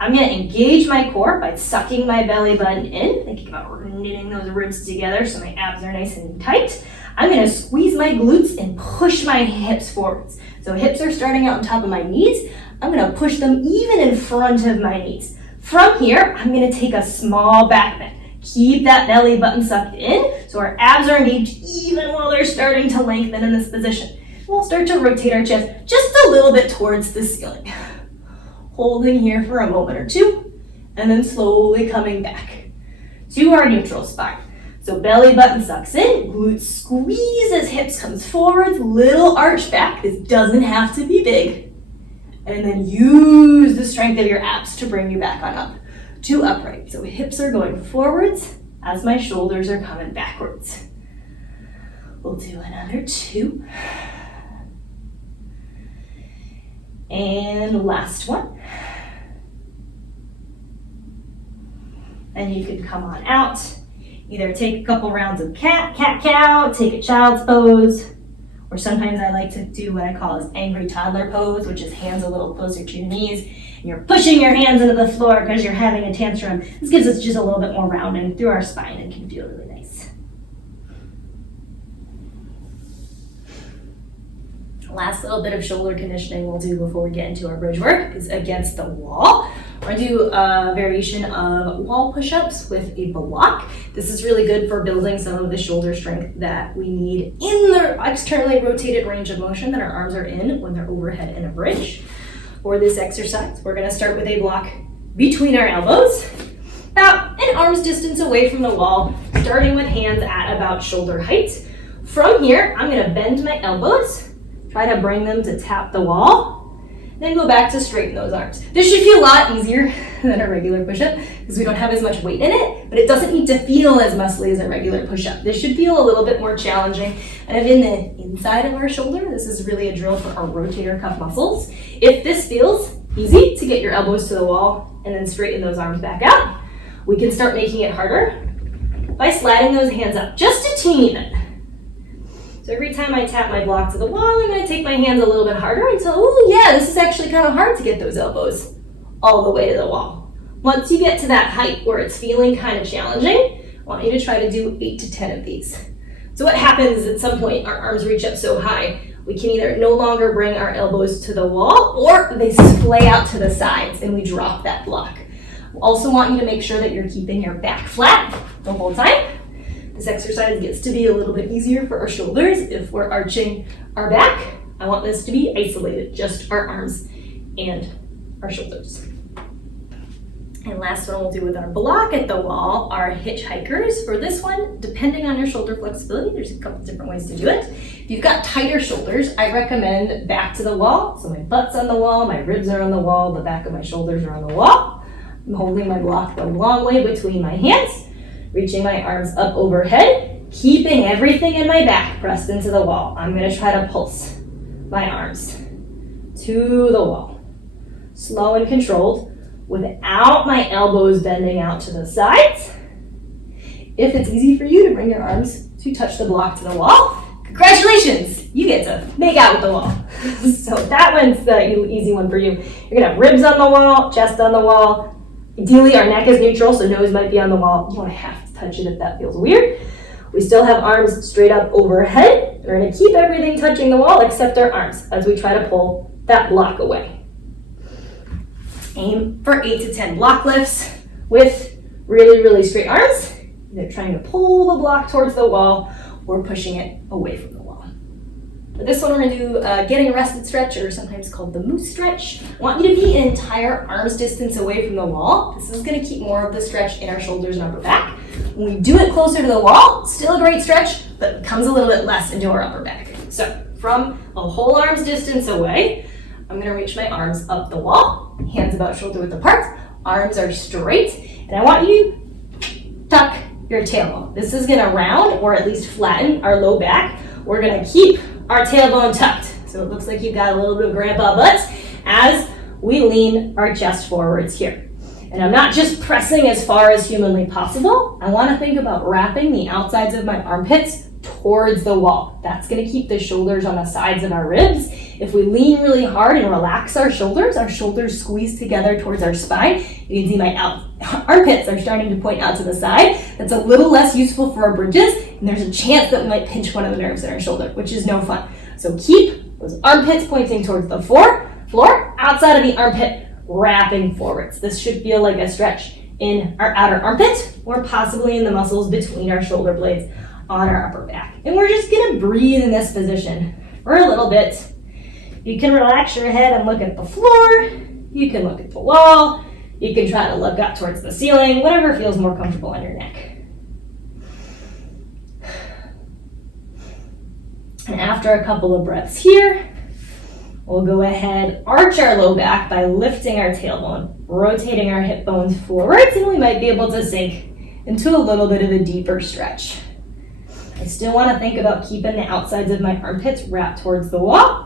I'm going to engage my core by sucking my belly button in, thinking about knitting those ribs together so my abs are nice and tight. I'm going to squeeze my glutes and push my hips forwards. So hips are starting out on top of my knees. I'm going to push them even in front of my knees. From here, I'm going to take a small back bend. Keep that belly button sucked in so our abs are engaged even while they're starting to lengthen in this position. We'll start to rotate our chest just a little bit towards the ceiling. Holding here for a moment or two, and then slowly coming back to our neutral spine. So belly button sucks in, glutes squeeze as hips comes forward, little arch back. This doesn't have to be big. And then use the strength of your abs to bring you back on up to upright. So hips are going forwards as my shoulders are coming backwards. We'll do another 2. And last one. And you can come on out. Either take a couple rounds of cat, cow, take a child's pose, or sometimes I like to do what I call as angry toddler pose, which is hands a little closer to your knees, and you're pushing your hands into the floor because you're having a tantrum. This gives us just a little bit more rounding through our spine and can feel really nice. Last little bit of shoulder conditioning we'll do before we get into our bridge work is against the wall. We're gonna do a variation of wall push-ups with a block. This is really good for building some of the shoulder strength that we need in the externally rotated range of motion that our arms are in when they're overhead in a bridge. For this exercise, we're gonna start with a block between our elbows, about an arm's distance away from the wall, starting with hands at about shoulder height. From here, I'm gonna bend my elbows, try to bring them to tap the wall, then go back to straighten those arms. This should feel a lot easier than a regular push-up because we don't have as much weight in it, but it doesn't need to feel as muscly as a regular push-up. This should feel a little bit more challenging. And if in the inside of our shoulder, this is really a drill for our rotator cuff muscles. If this feels easy to get your elbows to the wall and then straighten those arms back out, we can start making it harder by sliding those hands up just a teeny bit. So every time I tap my block to the wall, I'm going to take my hands a little bit harder until, oh yeah, this is actually kind of hard to get those elbows all the way to the wall. Once you get to that height where it's feeling kind of challenging, I want you to try to do 8 to 10 of these. So what happens is at some point our arms reach up so high, We can either no longer bring our elbows to the wall or they splay out to the sides and we drop that block. Also want you to make sure that you're keeping your back flat the whole time. This exercise gets to be a little bit easier for our shoulders if we're arching our back. I want this to be isolated, just our arms and our shoulders. And last one we'll do with our block at the wall are hitchhikers. For this one, depending on your shoulder flexibility, there's a couple different ways to do it. If you've got tighter shoulders, I recommend back to the wall. So my butt's on the wall, my ribs are on the wall, the back of my shoulders are on the wall. I'm holding my block the long way between my hands, reaching my arms up overhead, keeping everything in my back pressed into the wall. I'm gonna try to pulse my arms to the wall. Slow and controlled, without my elbows bending out to the sides. If it's easy for you to bring your arms to touch the block to the wall, congratulations, you get to make out with the wall. So that one's the easy one for you. You're gonna have ribs on the wall, chest on the wall. Ideally, our neck is neutral, so nose might be on the wall. You don't have to touch it if that feels weird. We still have arms straight up overhead. We're gonna keep everything touching the wall except our arms as we try to pull that block away. Aim for 8 to 10 block lifts with really, really straight arms. Either trying to pull the block towards the wall or pushing it away from the wall. For this one, we're going to do getting rested stretch, or sometimes called the moose stretch. I want you to be an entire arm's distance away from the wall. This is going to keep more of the stretch in our shoulders and upper back. When we do it closer to the wall, still a great stretch, but becomes a little bit less into our upper back. So from a whole arm's distance away, I'm going to reach my arms up the wall, hands about shoulder width apart, arms are straight, and I want you to tuck your tailbone. This is going to round or at least flatten our low back. We're going to keep our tailbone tucked, so it looks like you've got a little bit of grandpa butt as we lean our chest forwards here. And I'm not just pressing as far as humanly possible. I want to think about wrapping the outsides of my armpits towards the wall. That's going to keep the shoulders on the sides of our ribs. If we lean really hard and relax our shoulders squeeze together towards our spine. You can see my armpits are starting to point out to the side. That's a little less useful for our bridges, and there's a chance that we might pinch one of the nerves in our shoulder, which is no fun. So keep those armpits pointing towards the floor, outside of the armpit, wrapping forwards. This should feel like a stretch in our outer armpit, or possibly in the muscles between our shoulder blades on our upper back. And we're just gonna breathe in this position for a little bit. You can relax your head and look at the floor. You can look at the wall. You can try to look up towards the ceiling, whatever feels more comfortable on your neck. And after a couple of breaths here, we'll go ahead, arch our low back by lifting our tailbone, rotating our hip bones forwards, and we might be able to sink into a little bit of a deeper stretch. I still want to think about keeping the outsides of my armpits wrapped towards the wall.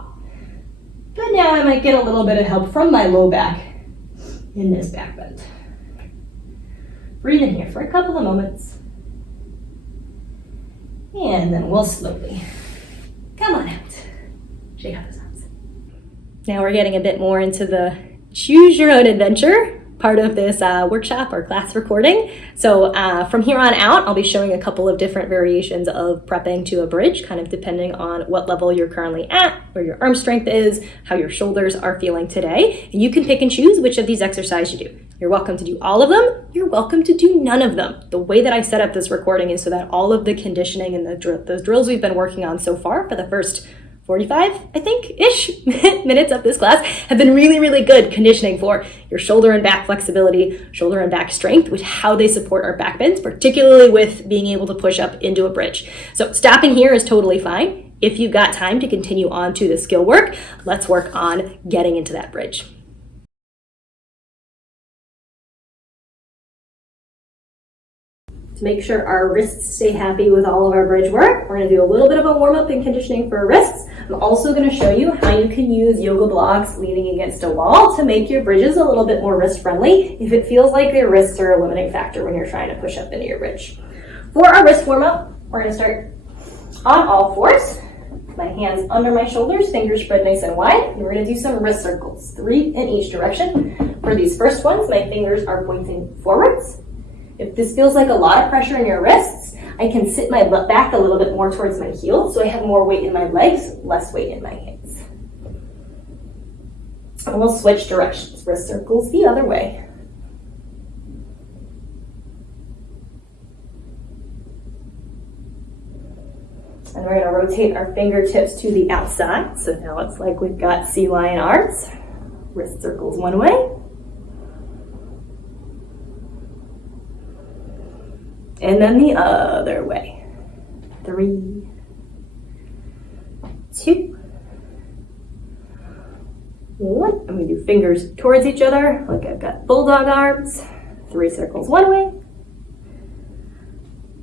But now I might get a little bit of help from my low back in this back bend. Breathe in here for a couple of moments. And then we'll slowly come on out. Shake out those arms. Now we're getting a bit more into the choose your own adventure part of this workshop or class recording. So from here on out, I'll be showing a couple of different variations of prepping to a bridge, kind of depending on what level you're currently at, where your arm strength is, how your shoulders are feeling today. And you can pick and choose which of these exercises you do. You're welcome to do all of them. You're welcome to do none of them. The way that I set up this recording is so that all of the conditioning and those drills we've been working on so far for the first 45, I think-ish minutes of this class have been really, really good conditioning for your shoulder and back flexibility, shoulder and back strength, which how they support our back bends, particularly with being able to push up into a bridge. So stopping here is totally fine. If you've got time to continue on to the skill work, let's work on getting into that bridge. To make sure our wrists stay happy with all of our bridge work, we're going to do a little bit of a warm-up and conditioning for our wrists. I'm also going to show you how you can use yoga blocks leaning against a wall to make your bridges a little bit more wrist-friendly if it feels like your wrists are a limiting factor when you're trying to push up into your bridge. For our wrist warm-up, we're going to start on all fours. My hands under my shoulders, fingers spread nice and wide. And we're going to do some wrist circles, 3 in each direction. For these first ones, my fingers are pointing forwards. If this feels like a lot of pressure in your wrists, I can sit my butt back a little bit more towards my heels, so I have more weight in my legs, less weight in my hands. And we'll switch directions. Wrist circles the other way. And we're going to rotate our fingertips to the outside. So now it's like we've got sea lion arms. Wrist circles one way. And then the other way. 3, 2, 1. And we do fingers towards each other, like I've got bulldog arms. 3 circles one way.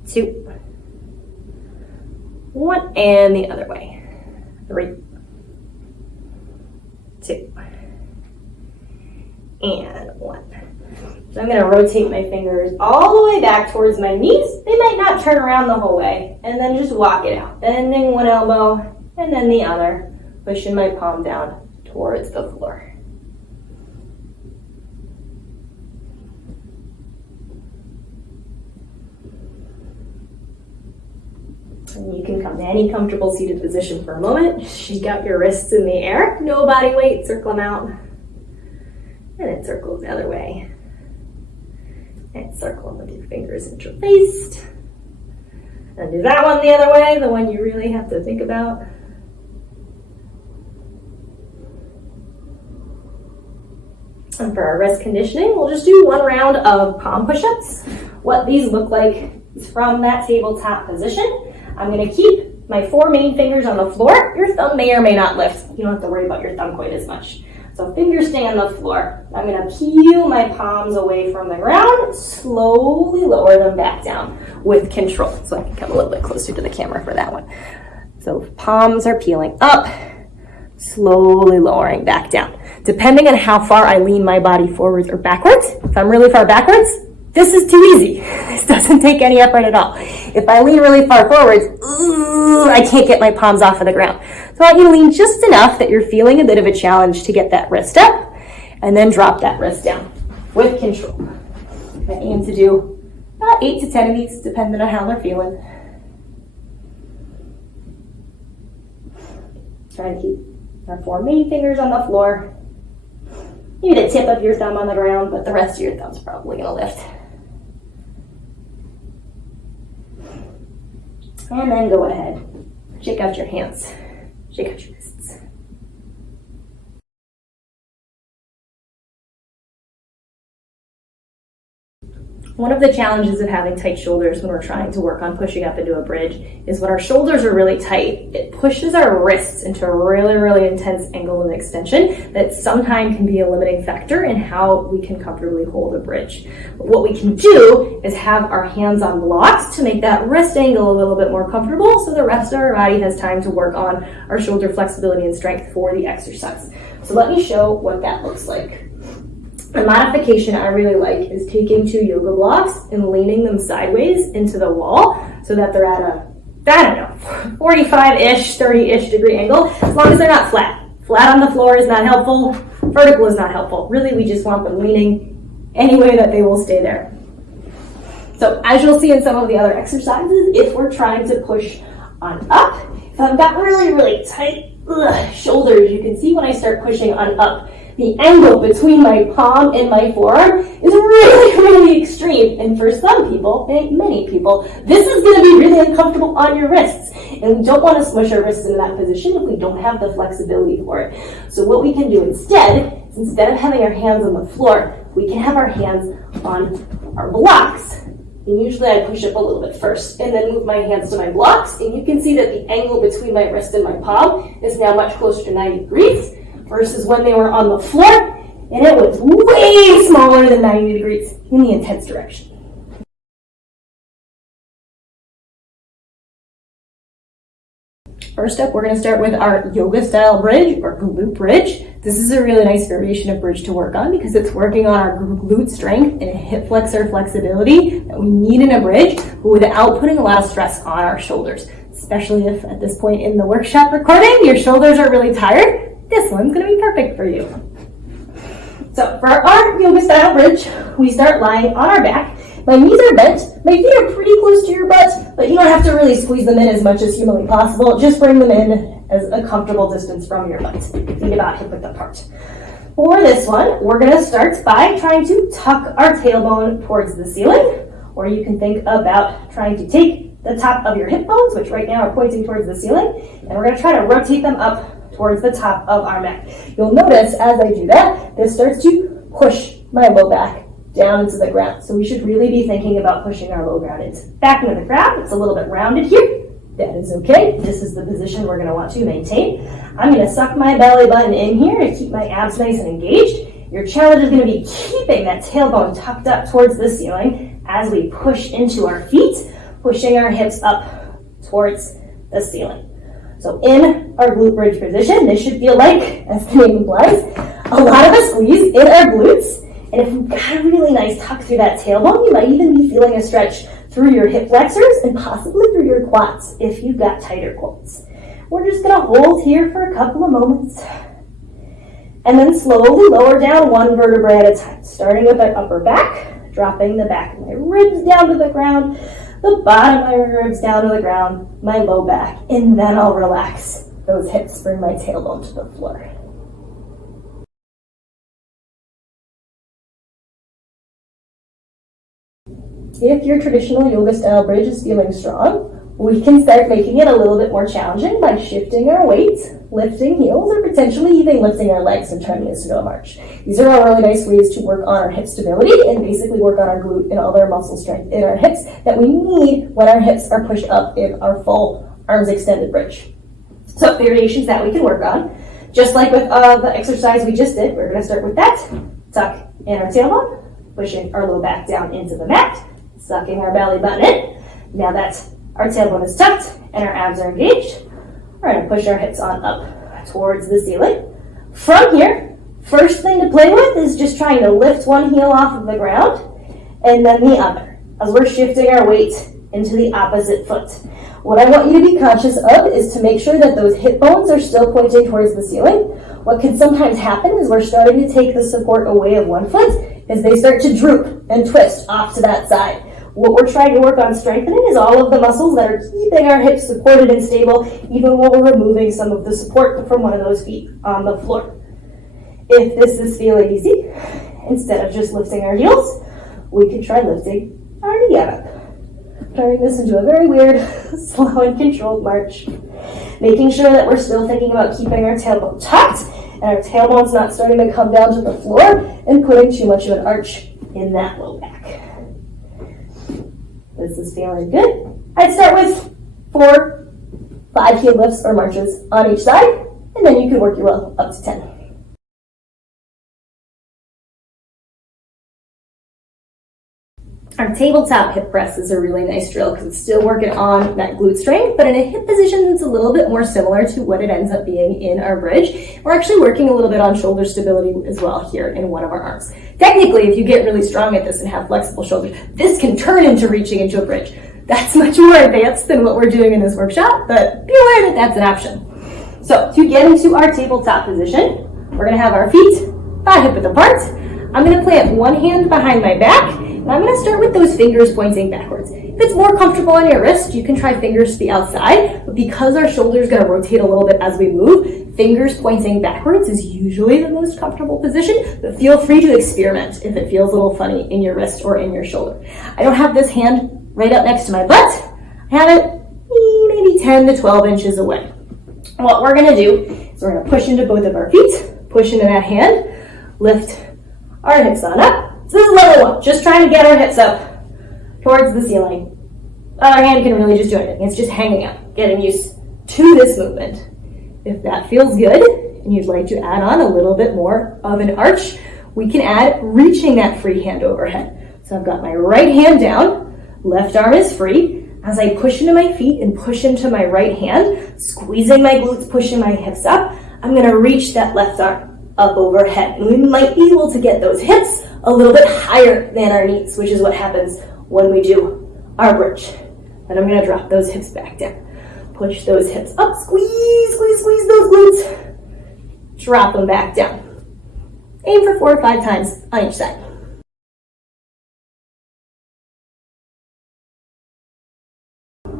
2, 1, and the other way. 3, 2, and 1. So I'm going to rotate my fingers all the way back towards my knees. They might not turn around the whole way. And then just walk it out. Bending one elbow and then the other. Pushing my palm down towards the floor. And you can come to any comfortable seated position for a moment. Just shake out your wrists in the air. No body weight. Circle them out. And then circle the other way. And circle them with your fingers interlaced. And do that one the other way, the one you really have to think about. And for our wrist conditioning, we'll just do 1 round of palm push-ups. What these look like is from that tabletop position. I'm going to keep my 4 main fingers on the floor. Your thumb may or may not lift. You don't have to worry about your thumb quite as much. So fingers stay on the floor. I'm going to peel my palms away from the ground, slowly lower them back down with control. So I can come a little bit closer to the camera for that one. So palms are peeling up, slowly lowering back down. Depending on how far I lean my body forwards or backwards, if I'm really far backwards, this is too easy. This doesn't take any effort at all. If I lean really far forwards, I can't get my palms off of the ground. So I want you to lean just enough that you're feeling a bit of a challenge to get that wrist up, and then drop that wrist down with control. I aim to do about 8 to 10 of these, depending on how they're feeling. Try to keep our 4 main fingers on the floor. Maybe the tip of your thumb on the ground, but the rest of your thumb's probably going to lift. And then go ahead, shake out your hands, shake out your wrists. One of the challenges of having tight shoulders when we're trying to work on pushing up into a bridge is when our shoulders are really tight, it pushes our wrists into a really, really intense angle of extension that sometimes can be a limiting factor in how we can comfortably hold a bridge. But what we can do is have our hands on blocks to make that wrist angle a little bit more comfortable so the rest of our body has time to work on our shoulder flexibility and strength for the exercise. So let me show what that looks like. A modification I really like is taking 2 yoga blocks and leaning them sideways into the wall so that they're at a, 45-ish, 30-ish degree angle, as long as they're not flat. Flat on the floor is not helpful. Vertical is not helpful. Really, we just want them leaning any way that they will stay there. So as you'll see in some of the other exercises, if we're trying to push on up, if I've got really, really tight shoulders, you can see when I start pushing on up, the angle between my palm and my forearm is really, really extreme. And for some people, and many people, this is going to be really uncomfortable on your wrists. And we don't want to smush our wrists into that position if we don't have the flexibility for it. So what we can do instead is instead of having our hands on the floor, we can have our hands on our blocks. And usually I push up a little bit first and then move my hands to my blocks. And you can see that the angle between my wrist and my palm is now much closer to 90 degrees. Versus when they were on the floor, and it was way smaller than 90 degrees in the intense direction. First up, we're going to start with our yoga style bridge or glute bridge. This is a really nice variation of bridge to work on because it's working on our glute strength and hip flexor flexibility that we need in a bridge, but without putting a lot of stress on our shoulders, especially if at this point in the workshop recording, your shoulders are really tired. This one's going to be perfect for you. So for our yoga style bridge, we start lying on our back. My knees are bent, my feet are pretty close to your butt, but you don't have to really squeeze them in as much as humanly possible. Just bring them in as a comfortable distance from your butt. Feet about hip width apart. For this one, we're gonna start by trying to tuck our tailbone towards the ceiling, or you can think about trying to take the top of your hip bones, which right now are pointing towards the ceiling, and we're gonna try to rotate them up towards the top of our mat. You'll notice as I do that, this starts to push my low back down into the ground. So we should really be thinking about pushing our low ground back into the ground. It's a little bit rounded here. That is okay. This is the position we're gonna want to maintain. I'm gonna suck my belly button in here to keep my abs nice and engaged. Your challenge is gonna be keeping that tailbone tucked up towards the ceiling as we push into our feet, pushing our hips up towards the ceiling. So in our glute bridge position, this should feel like, as the name implies, a lot of a squeeze in our glutes. And if you've got a really nice tuck through that tailbone, you might even be feeling a stretch through your hip flexors and possibly through your quads if you've got tighter quads. We're just gonna hold here for a couple of moments and then slowly lower down one vertebrae at a time, starting with our upper back, dropping the back of my ribs down to the ground, the bottom of my ribs down to the ground, my low back, and then I'll relax those hips, bring my tailbone to the floor. If your traditional yoga style bridge is feeling strong, we can start making it a little bit more challenging by shifting our weight, lifting heels, or potentially even lifting our legs and turning this into a march. These are all really nice ways to work on our hip stability and basically work on our glute and all our muscle strength in our hips that we need when our hips are pushed up in our full arms extended bridge. So variations that we can work on, just like with the exercise we just did, we're going to start with that. Tuck in our tailbone, pushing our low back down into the mat, sucking our belly button in. Now that our tailbone is tucked and our abs are engaged, we're going to push our hips on up towards the ceiling. From here, first thing to play with is just trying to lift one heel off of the ground and then the other as we're shifting our weight into the opposite foot. What I want you to be conscious of is to make sure that those hip bones are still pointing towards the ceiling. What can sometimes happen is we're starting to take the support away of one foot as they start to droop and twist off to that side. What we're trying to work on strengthening is all of the muscles that are keeping our hips supported and stable, even while we're removing some of the support from one of those feet on the floor. If this is feeling easy, instead of just lifting our heels, we could try lifting our knee up. Turning this into a very weird, slow and controlled march. Making sure that we're still thinking about keeping our tailbone tucked and our tailbone's not starting to come down to the floor and putting too much of an arch in that low back. This is feeling good. I'd start with 4, 5 heel lifts or marches on each side, and then you can work your way up to 10. Our tabletop hip press is a really nice drill because it's still working on that glute strength, but in a hip position that's a little bit more similar to what it ends up being in our bridge. We're actually working a little bit on shoulder stability as well here in one of our arms. Technically, if you get really strong at this and have flexible shoulders, this can turn into reaching into a bridge. That's much more advanced than what we're doing in this workshop, but be aware that that's an option. So to get into our tabletop position, we're going to have our feet about hip width apart. I'm going to plant one hand behind my back, and I'm going to start with those fingers pointing backwards. If it's more comfortable on your wrist, you can try fingers to the outside, but because our shoulder is going to rotate a little bit as we move, fingers pointing backwards is usually the most comfortable position, but feel free to experiment if it feels a little funny in your wrist or in your shoulder. I don't have this hand right up next to my butt. I have it maybe 10 to 12 inches away. What we're going to do is we're going to push into both of our feet, push into that hand, lift our hips on up. So this is level 1, just trying to get our hips up towards the ceiling. Other hand can really just do anything. It's just hanging out, getting used to this movement. If that feels good and you'd like to add on a little bit more of an arch, we can add reaching that free hand overhead. So I've got my right hand down, left arm is free. As I push into my feet and push into my right hand, squeezing my glutes, pushing my hips up, I'm going to reach that left arm up overhead. And we might be able to get those hips a little bit higher than our knees, which is what happens when we do our bridge. And I'm going to drop those hips back down. Push those hips up, squeeze, squeeze, squeeze those glutes. Drop them back down. Aim for 4 or 5 times on each side.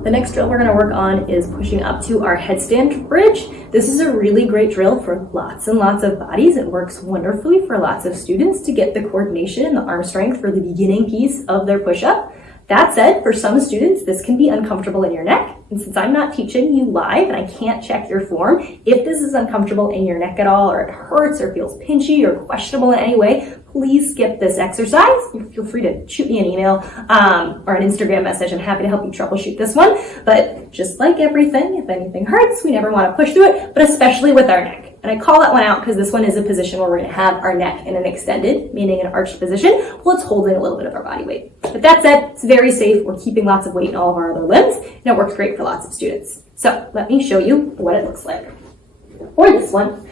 The next drill we're going to work on is pushing up to our headstand bridge. This is a really great drill for lots and lots of bodies. It works wonderfully for lots of students to get the coordination and the arm strength for the beginning piece of their push-up. That said, for some students, this can be uncomfortable in your neck. And since I'm not teaching you live and I can't check your form, if this is uncomfortable in your neck at all, or it hurts or feels pinchy or questionable in any way, please skip this exercise. Feel free to shoot me an email or an Instagram message. I'm happy to help you troubleshoot this one. But just like everything, if anything hurts, we never want to push through it, but especially with our neck. And I call that one out because this one is a position where we're going to have our neck in an extended, meaning an arched position, while it's holding a little bit of our body weight. But that said, it's very safe. We're keeping lots of weight in all of our other limbs, and it works great for lots of students. So let me show you what it looks like. For this one,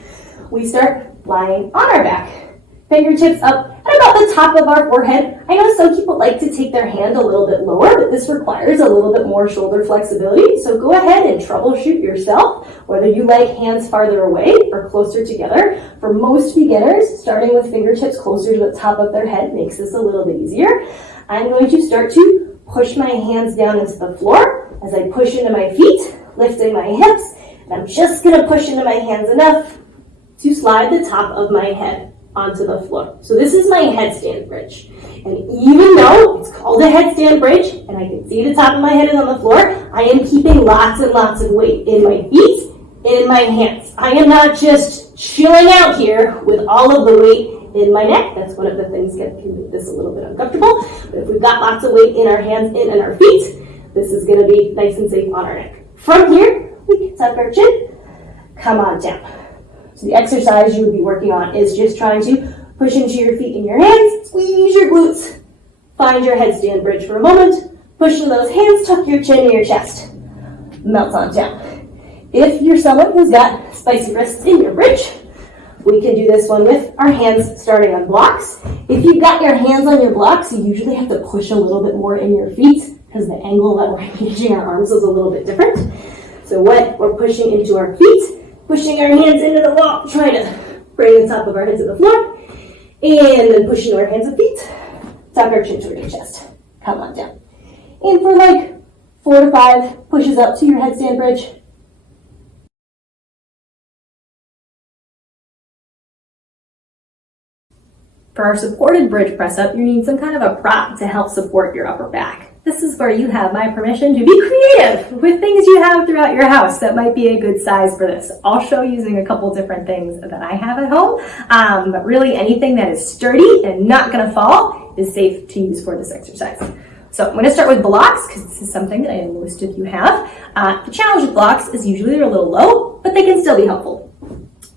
we start lying on our back. Fingertips up at about the top of our forehead. I know some people like to take their hand a little bit lower, but this requires a little bit more shoulder flexibility. So go ahead and troubleshoot yourself, whether you like hands farther away or closer together. For most beginners, starting with fingertips closer to the top of their head makes this a little bit easier. I'm going to start to push my hands down into the floor as I push into my feet, lifting my hips, and I'm just going to push into my hands enough to slide the top of my head onto the floor. So this is my headstand bridge. And even though it's called a headstand bridge, and I can see the top of my head is on the floor, I am keeping lots and lots of weight in my feet, in my hands. I am not just chilling out here with all of the weight in my neck. That's one of the things that can make this a little bit uncomfortable. But if we've got lots of weight in our hands and in our feet, this is going to be nice and safe on our neck. From here, we can tuck our chin, come on down. So the exercise you would be working on is just trying to push into your feet and your hands, squeeze your glutes, find your headstand bridge for a moment, push into those hands, tuck your chin to your chest, melt on down. If you're someone who's got spicy wrists in your bridge, we can do this one with our hands starting on blocks. If you've got your hands on your blocks, you usually have to push a little bit more in your feet because the angle that we're engaging our arms is a little bit different. So what we're pushing into our feet, pushing our hands into the wall, trying to bring the top of our head to the floor, and then push into our hands and feet, tuck our chin toward your chest, come on down. And for like 4 to 5 pushes up to your headstand bridge. For our supported bridge press up, you need some kind of a prop to help support your upper back. This is where you have my permission to be creative with things you have throughout your house that might be a good size for this. I'll show using a couple different things that I have at home, but really anything that is sturdy and not going to fall is safe to use for this exercise. So I'm going to start with blocks because this is something that I know most of you have. The challenge with blocks is usually they're a little low, but they can still be helpful.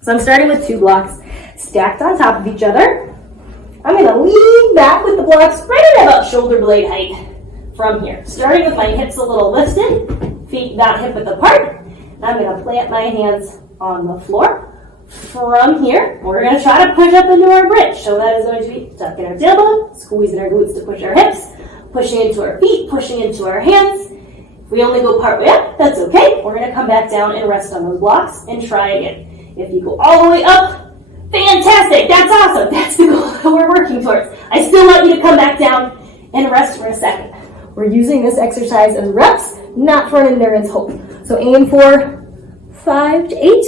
So I'm starting with 2 blocks stacked on top of each other. I'm going to lean back with the blocks right at about shoulder blade height from here. Starting with my hips a little lifted, feet not hip width apart. And I'm going to plant my hands on the floor. From here, we're going to try to push up into our bridge. So that is going to be tucking our tailbone, squeezing our glutes to push our hips, pushing into our feet, pushing into our hands. If we only go part way up, that's okay. We're going to come back down and rest on those blocks and try again. If you go all the way up, fantastic, that's awesome. That's the goal that we're working towards. I still want you to come back down and rest for a second. We're using this exercise as reps, not for an endurance hold. So aim for 5 to 8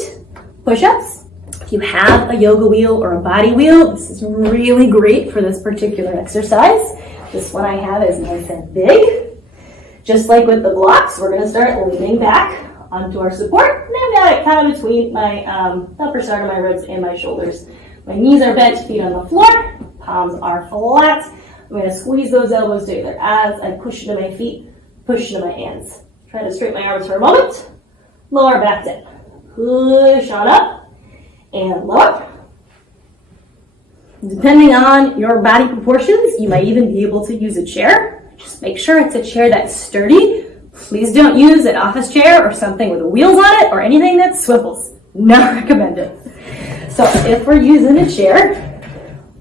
push-ups. If you have a yoga wheel or a body wheel, this is really great for this particular exercise. This one I have is nice and big. Just like with the blocks, we're going to start leaning back onto our support. And I've got it kind of between my upper side of my ribs and my shoulders. My knees are bent, feet on the floor, palms are flat. I'm going to squeeze those elbows together as I push into my feet, push into my hands. Try to straighten my arms for a moment. Lower back down. Push on up and lower. Depending on your body proportions, you might even be able to use a chair. Just make sure it's a chair that's sturdy. Please don't use an office chair or something with wheels on it or anything that swivels. Not recommended. So if we're using a chair,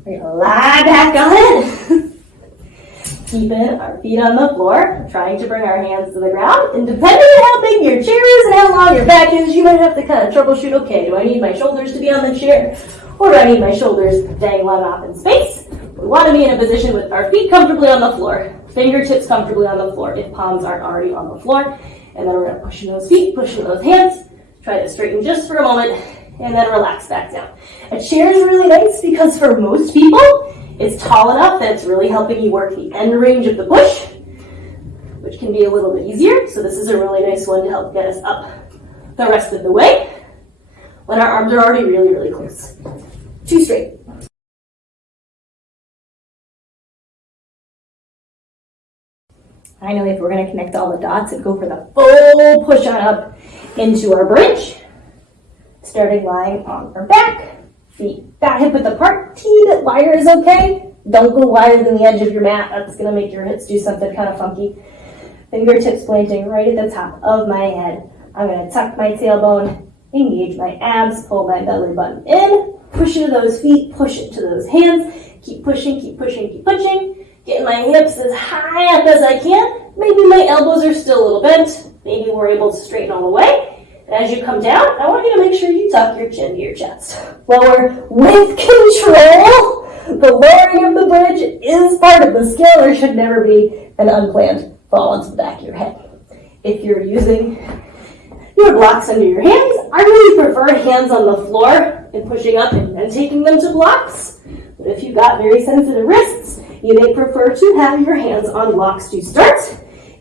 we're going to lie back on it. Keeping our feet on the floor, trying to bring our hands to the ground. And depending on how big your chair is and how long your back is, you might have to kind of troubleshoot, okay, do I need my shoulders to be on the chair? Or do I need my shoulders dangling off in space? We want to be in a position with our feet comfortably on the floor, fingertips comfortably on the floor if palms aren't already on the floor. And then we're going to push in those feet, push in those hands, try to straighten just for a moment, and then relax back down. A chair is really nice because for most people, it's tall enough that it's really helping you work the end range of the push, which can be a little bit easier. So this is a really nice one to help get us up the rest of the way when our arms are already really, really close. Two straight. Finally, if we're going to connect all the dots and go for the full push on up into our bridge, starting lying on our back, feet back hip width apart, teeny bit wider is okay. Don't go wider than the edge of your mat. That's going to make your hips do something kind of funky. Fingertips planting right at the top of my head. I'm going to tuck my tailbone, engage my abs, pull my belly button in, push into those feet, push into those hands. Keep pushing, keep pushing, keep pushing. Getting my hips as high up as I can. Maybe my elbows are still a little bent. Maybe we're able to straighten all the way. And as you come down, I want you to make sure you tuck your chin to your chest. Lower with control. The lowering of the bridge is part of the skill. There should never be an unplanned fall onto the back of your head. If you're using your blocks under your hands, I really prefer hands on the floor and pushing up and then taking them to blocks. But if you've got very sensitive wrists, you may prefer to have your hands on blocks to start.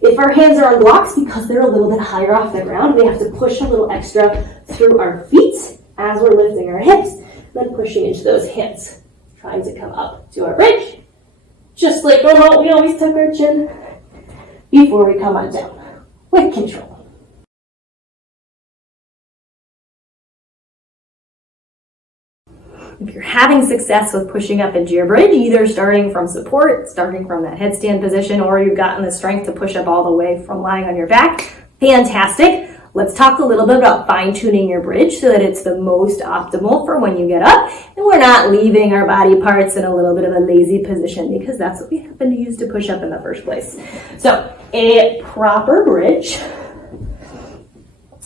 If our hands are on blocks, because they're a little bit higher off the ground, we have to push a little extra through our feet as we're lifting our hips, then pushing into those hands, trying to come up to our bridge. Just like normal, we always tuck our chin before we come on down, with control. If you're having success with pushing up into your bridge, either starting from support, starting from that headstand position, or you've gotten the strength to push up all the way from lying on your back, fantastic. Let's talk a little bit about fine-tuning your bridge so that it's the most optimal for when you get up and we're not leaving our body parts in a little bit of a lazy position because that's what we happen to use to push up in the first place. So a proper bridge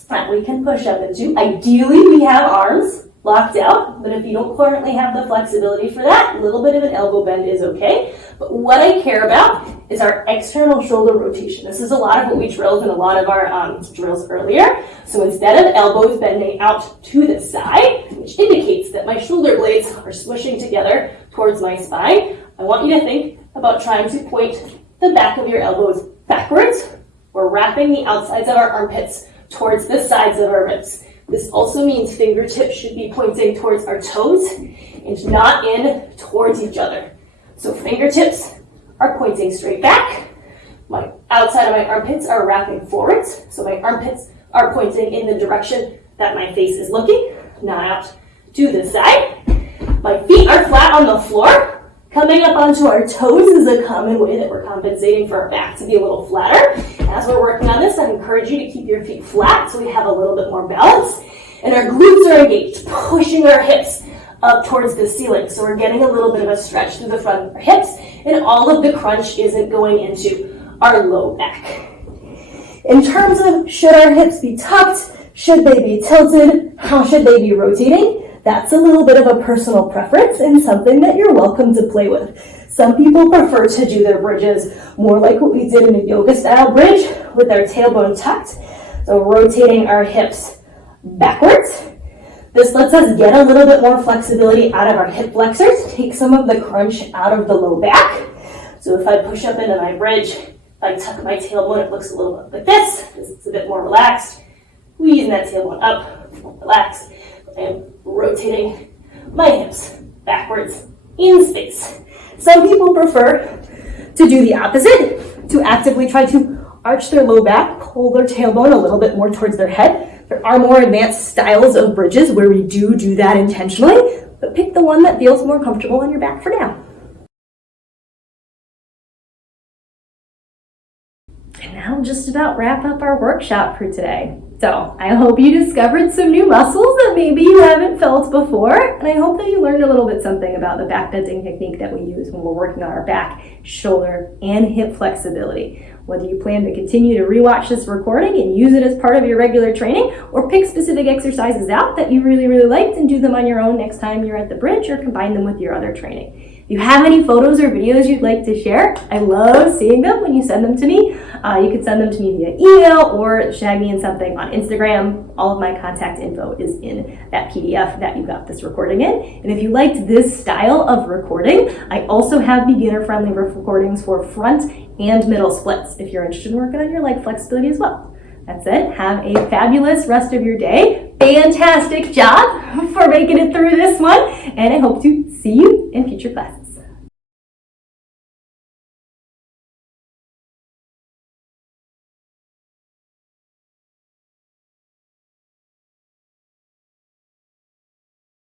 that we can push up into. Ideally, we have arms locked out, but if you don't currently have the flexibility for that, a little bit of an elbow bend is okay. But what I care about is our external shoulder rotation. This is a lot of what we drilled in a lot of our drills earlier. So instead of elbows bending out to the side, which indicates that my shoulder blades are swishing together towards my spine, I want you to think about trying to point the back of your elbows backwards. We're wrapping the outsides of our armpits towards the sides of our ribs. This also means fingertips should be pointing towards our toes and not in towards each other. So fingertips are pointing straight back. My outside of my armpits are wrapping forwards. So my armpits are pointing in the direction that my face is looking, not out to the side. My feet are flat on the floor. Coming up onto our toes is a common way that we're compensating for our back to be a little flatter. As we're working on this, I encourage you to keep your feet flat so we have a little bit more balance. And our glutes are engaged, pushing our hips up towards the ceiling. So we're getting a little bit of a stretch through the front of our hips, and all of the crunch isn't going into our low back. In terms of should our hips be tucked, should they be tilted, how should they be rotating? That's a little bit of a personal preference and something that you're welcome to play with. Some people prefer to do their bridges more like what we did in a yoga style bridge with our tailbone tucked. So rotating our hips backwards. This lets us get a little bit more flexibility out of our hip flexors, take some of the crunch out of the low back. So if I push up into my bridge, if I tuck my tailbone, it looks a little bit like this because it's a bit more relaxed. Squeezing that tailbone up, more relaxed. I'm rotating my hips backwards in space. Some people prefer to do the opposite, to actively try to arch their low back, pull their tailbone a little bit more towards their head. There are more advanced styles of bridges where we do that intentionally, but pick the one that feels more comfortable on your back for now. And now just about wrap up our workshop for today. So I hope you discovered some new muscles that maybe you haven't felt before, and I hope that you learned a little bit something about the back bending technique that we use when we're working on our back, shoulder, and hip flexibility. Whether you plan to continue to rewatch this recording and use it as part of your regular training, or pick specific exercises out that you really liked and do them on your own next time you're at the bridge, or combine them with your other training. If you have any photos or videos you'd like to share, I love seeing them when you send them to me. You can send them to me via email or shag me in something on Instagram. All of my contact info is in that PDF that you got this recording in. And if you liked this style of recording, I also have beginner-friendly recordings for front and middle splits if you're interested in working on your leg flexibility as well. That's it. Have a fabulous rest of your day. Fantastic job for making it through this one. And I hope to see you in future classes.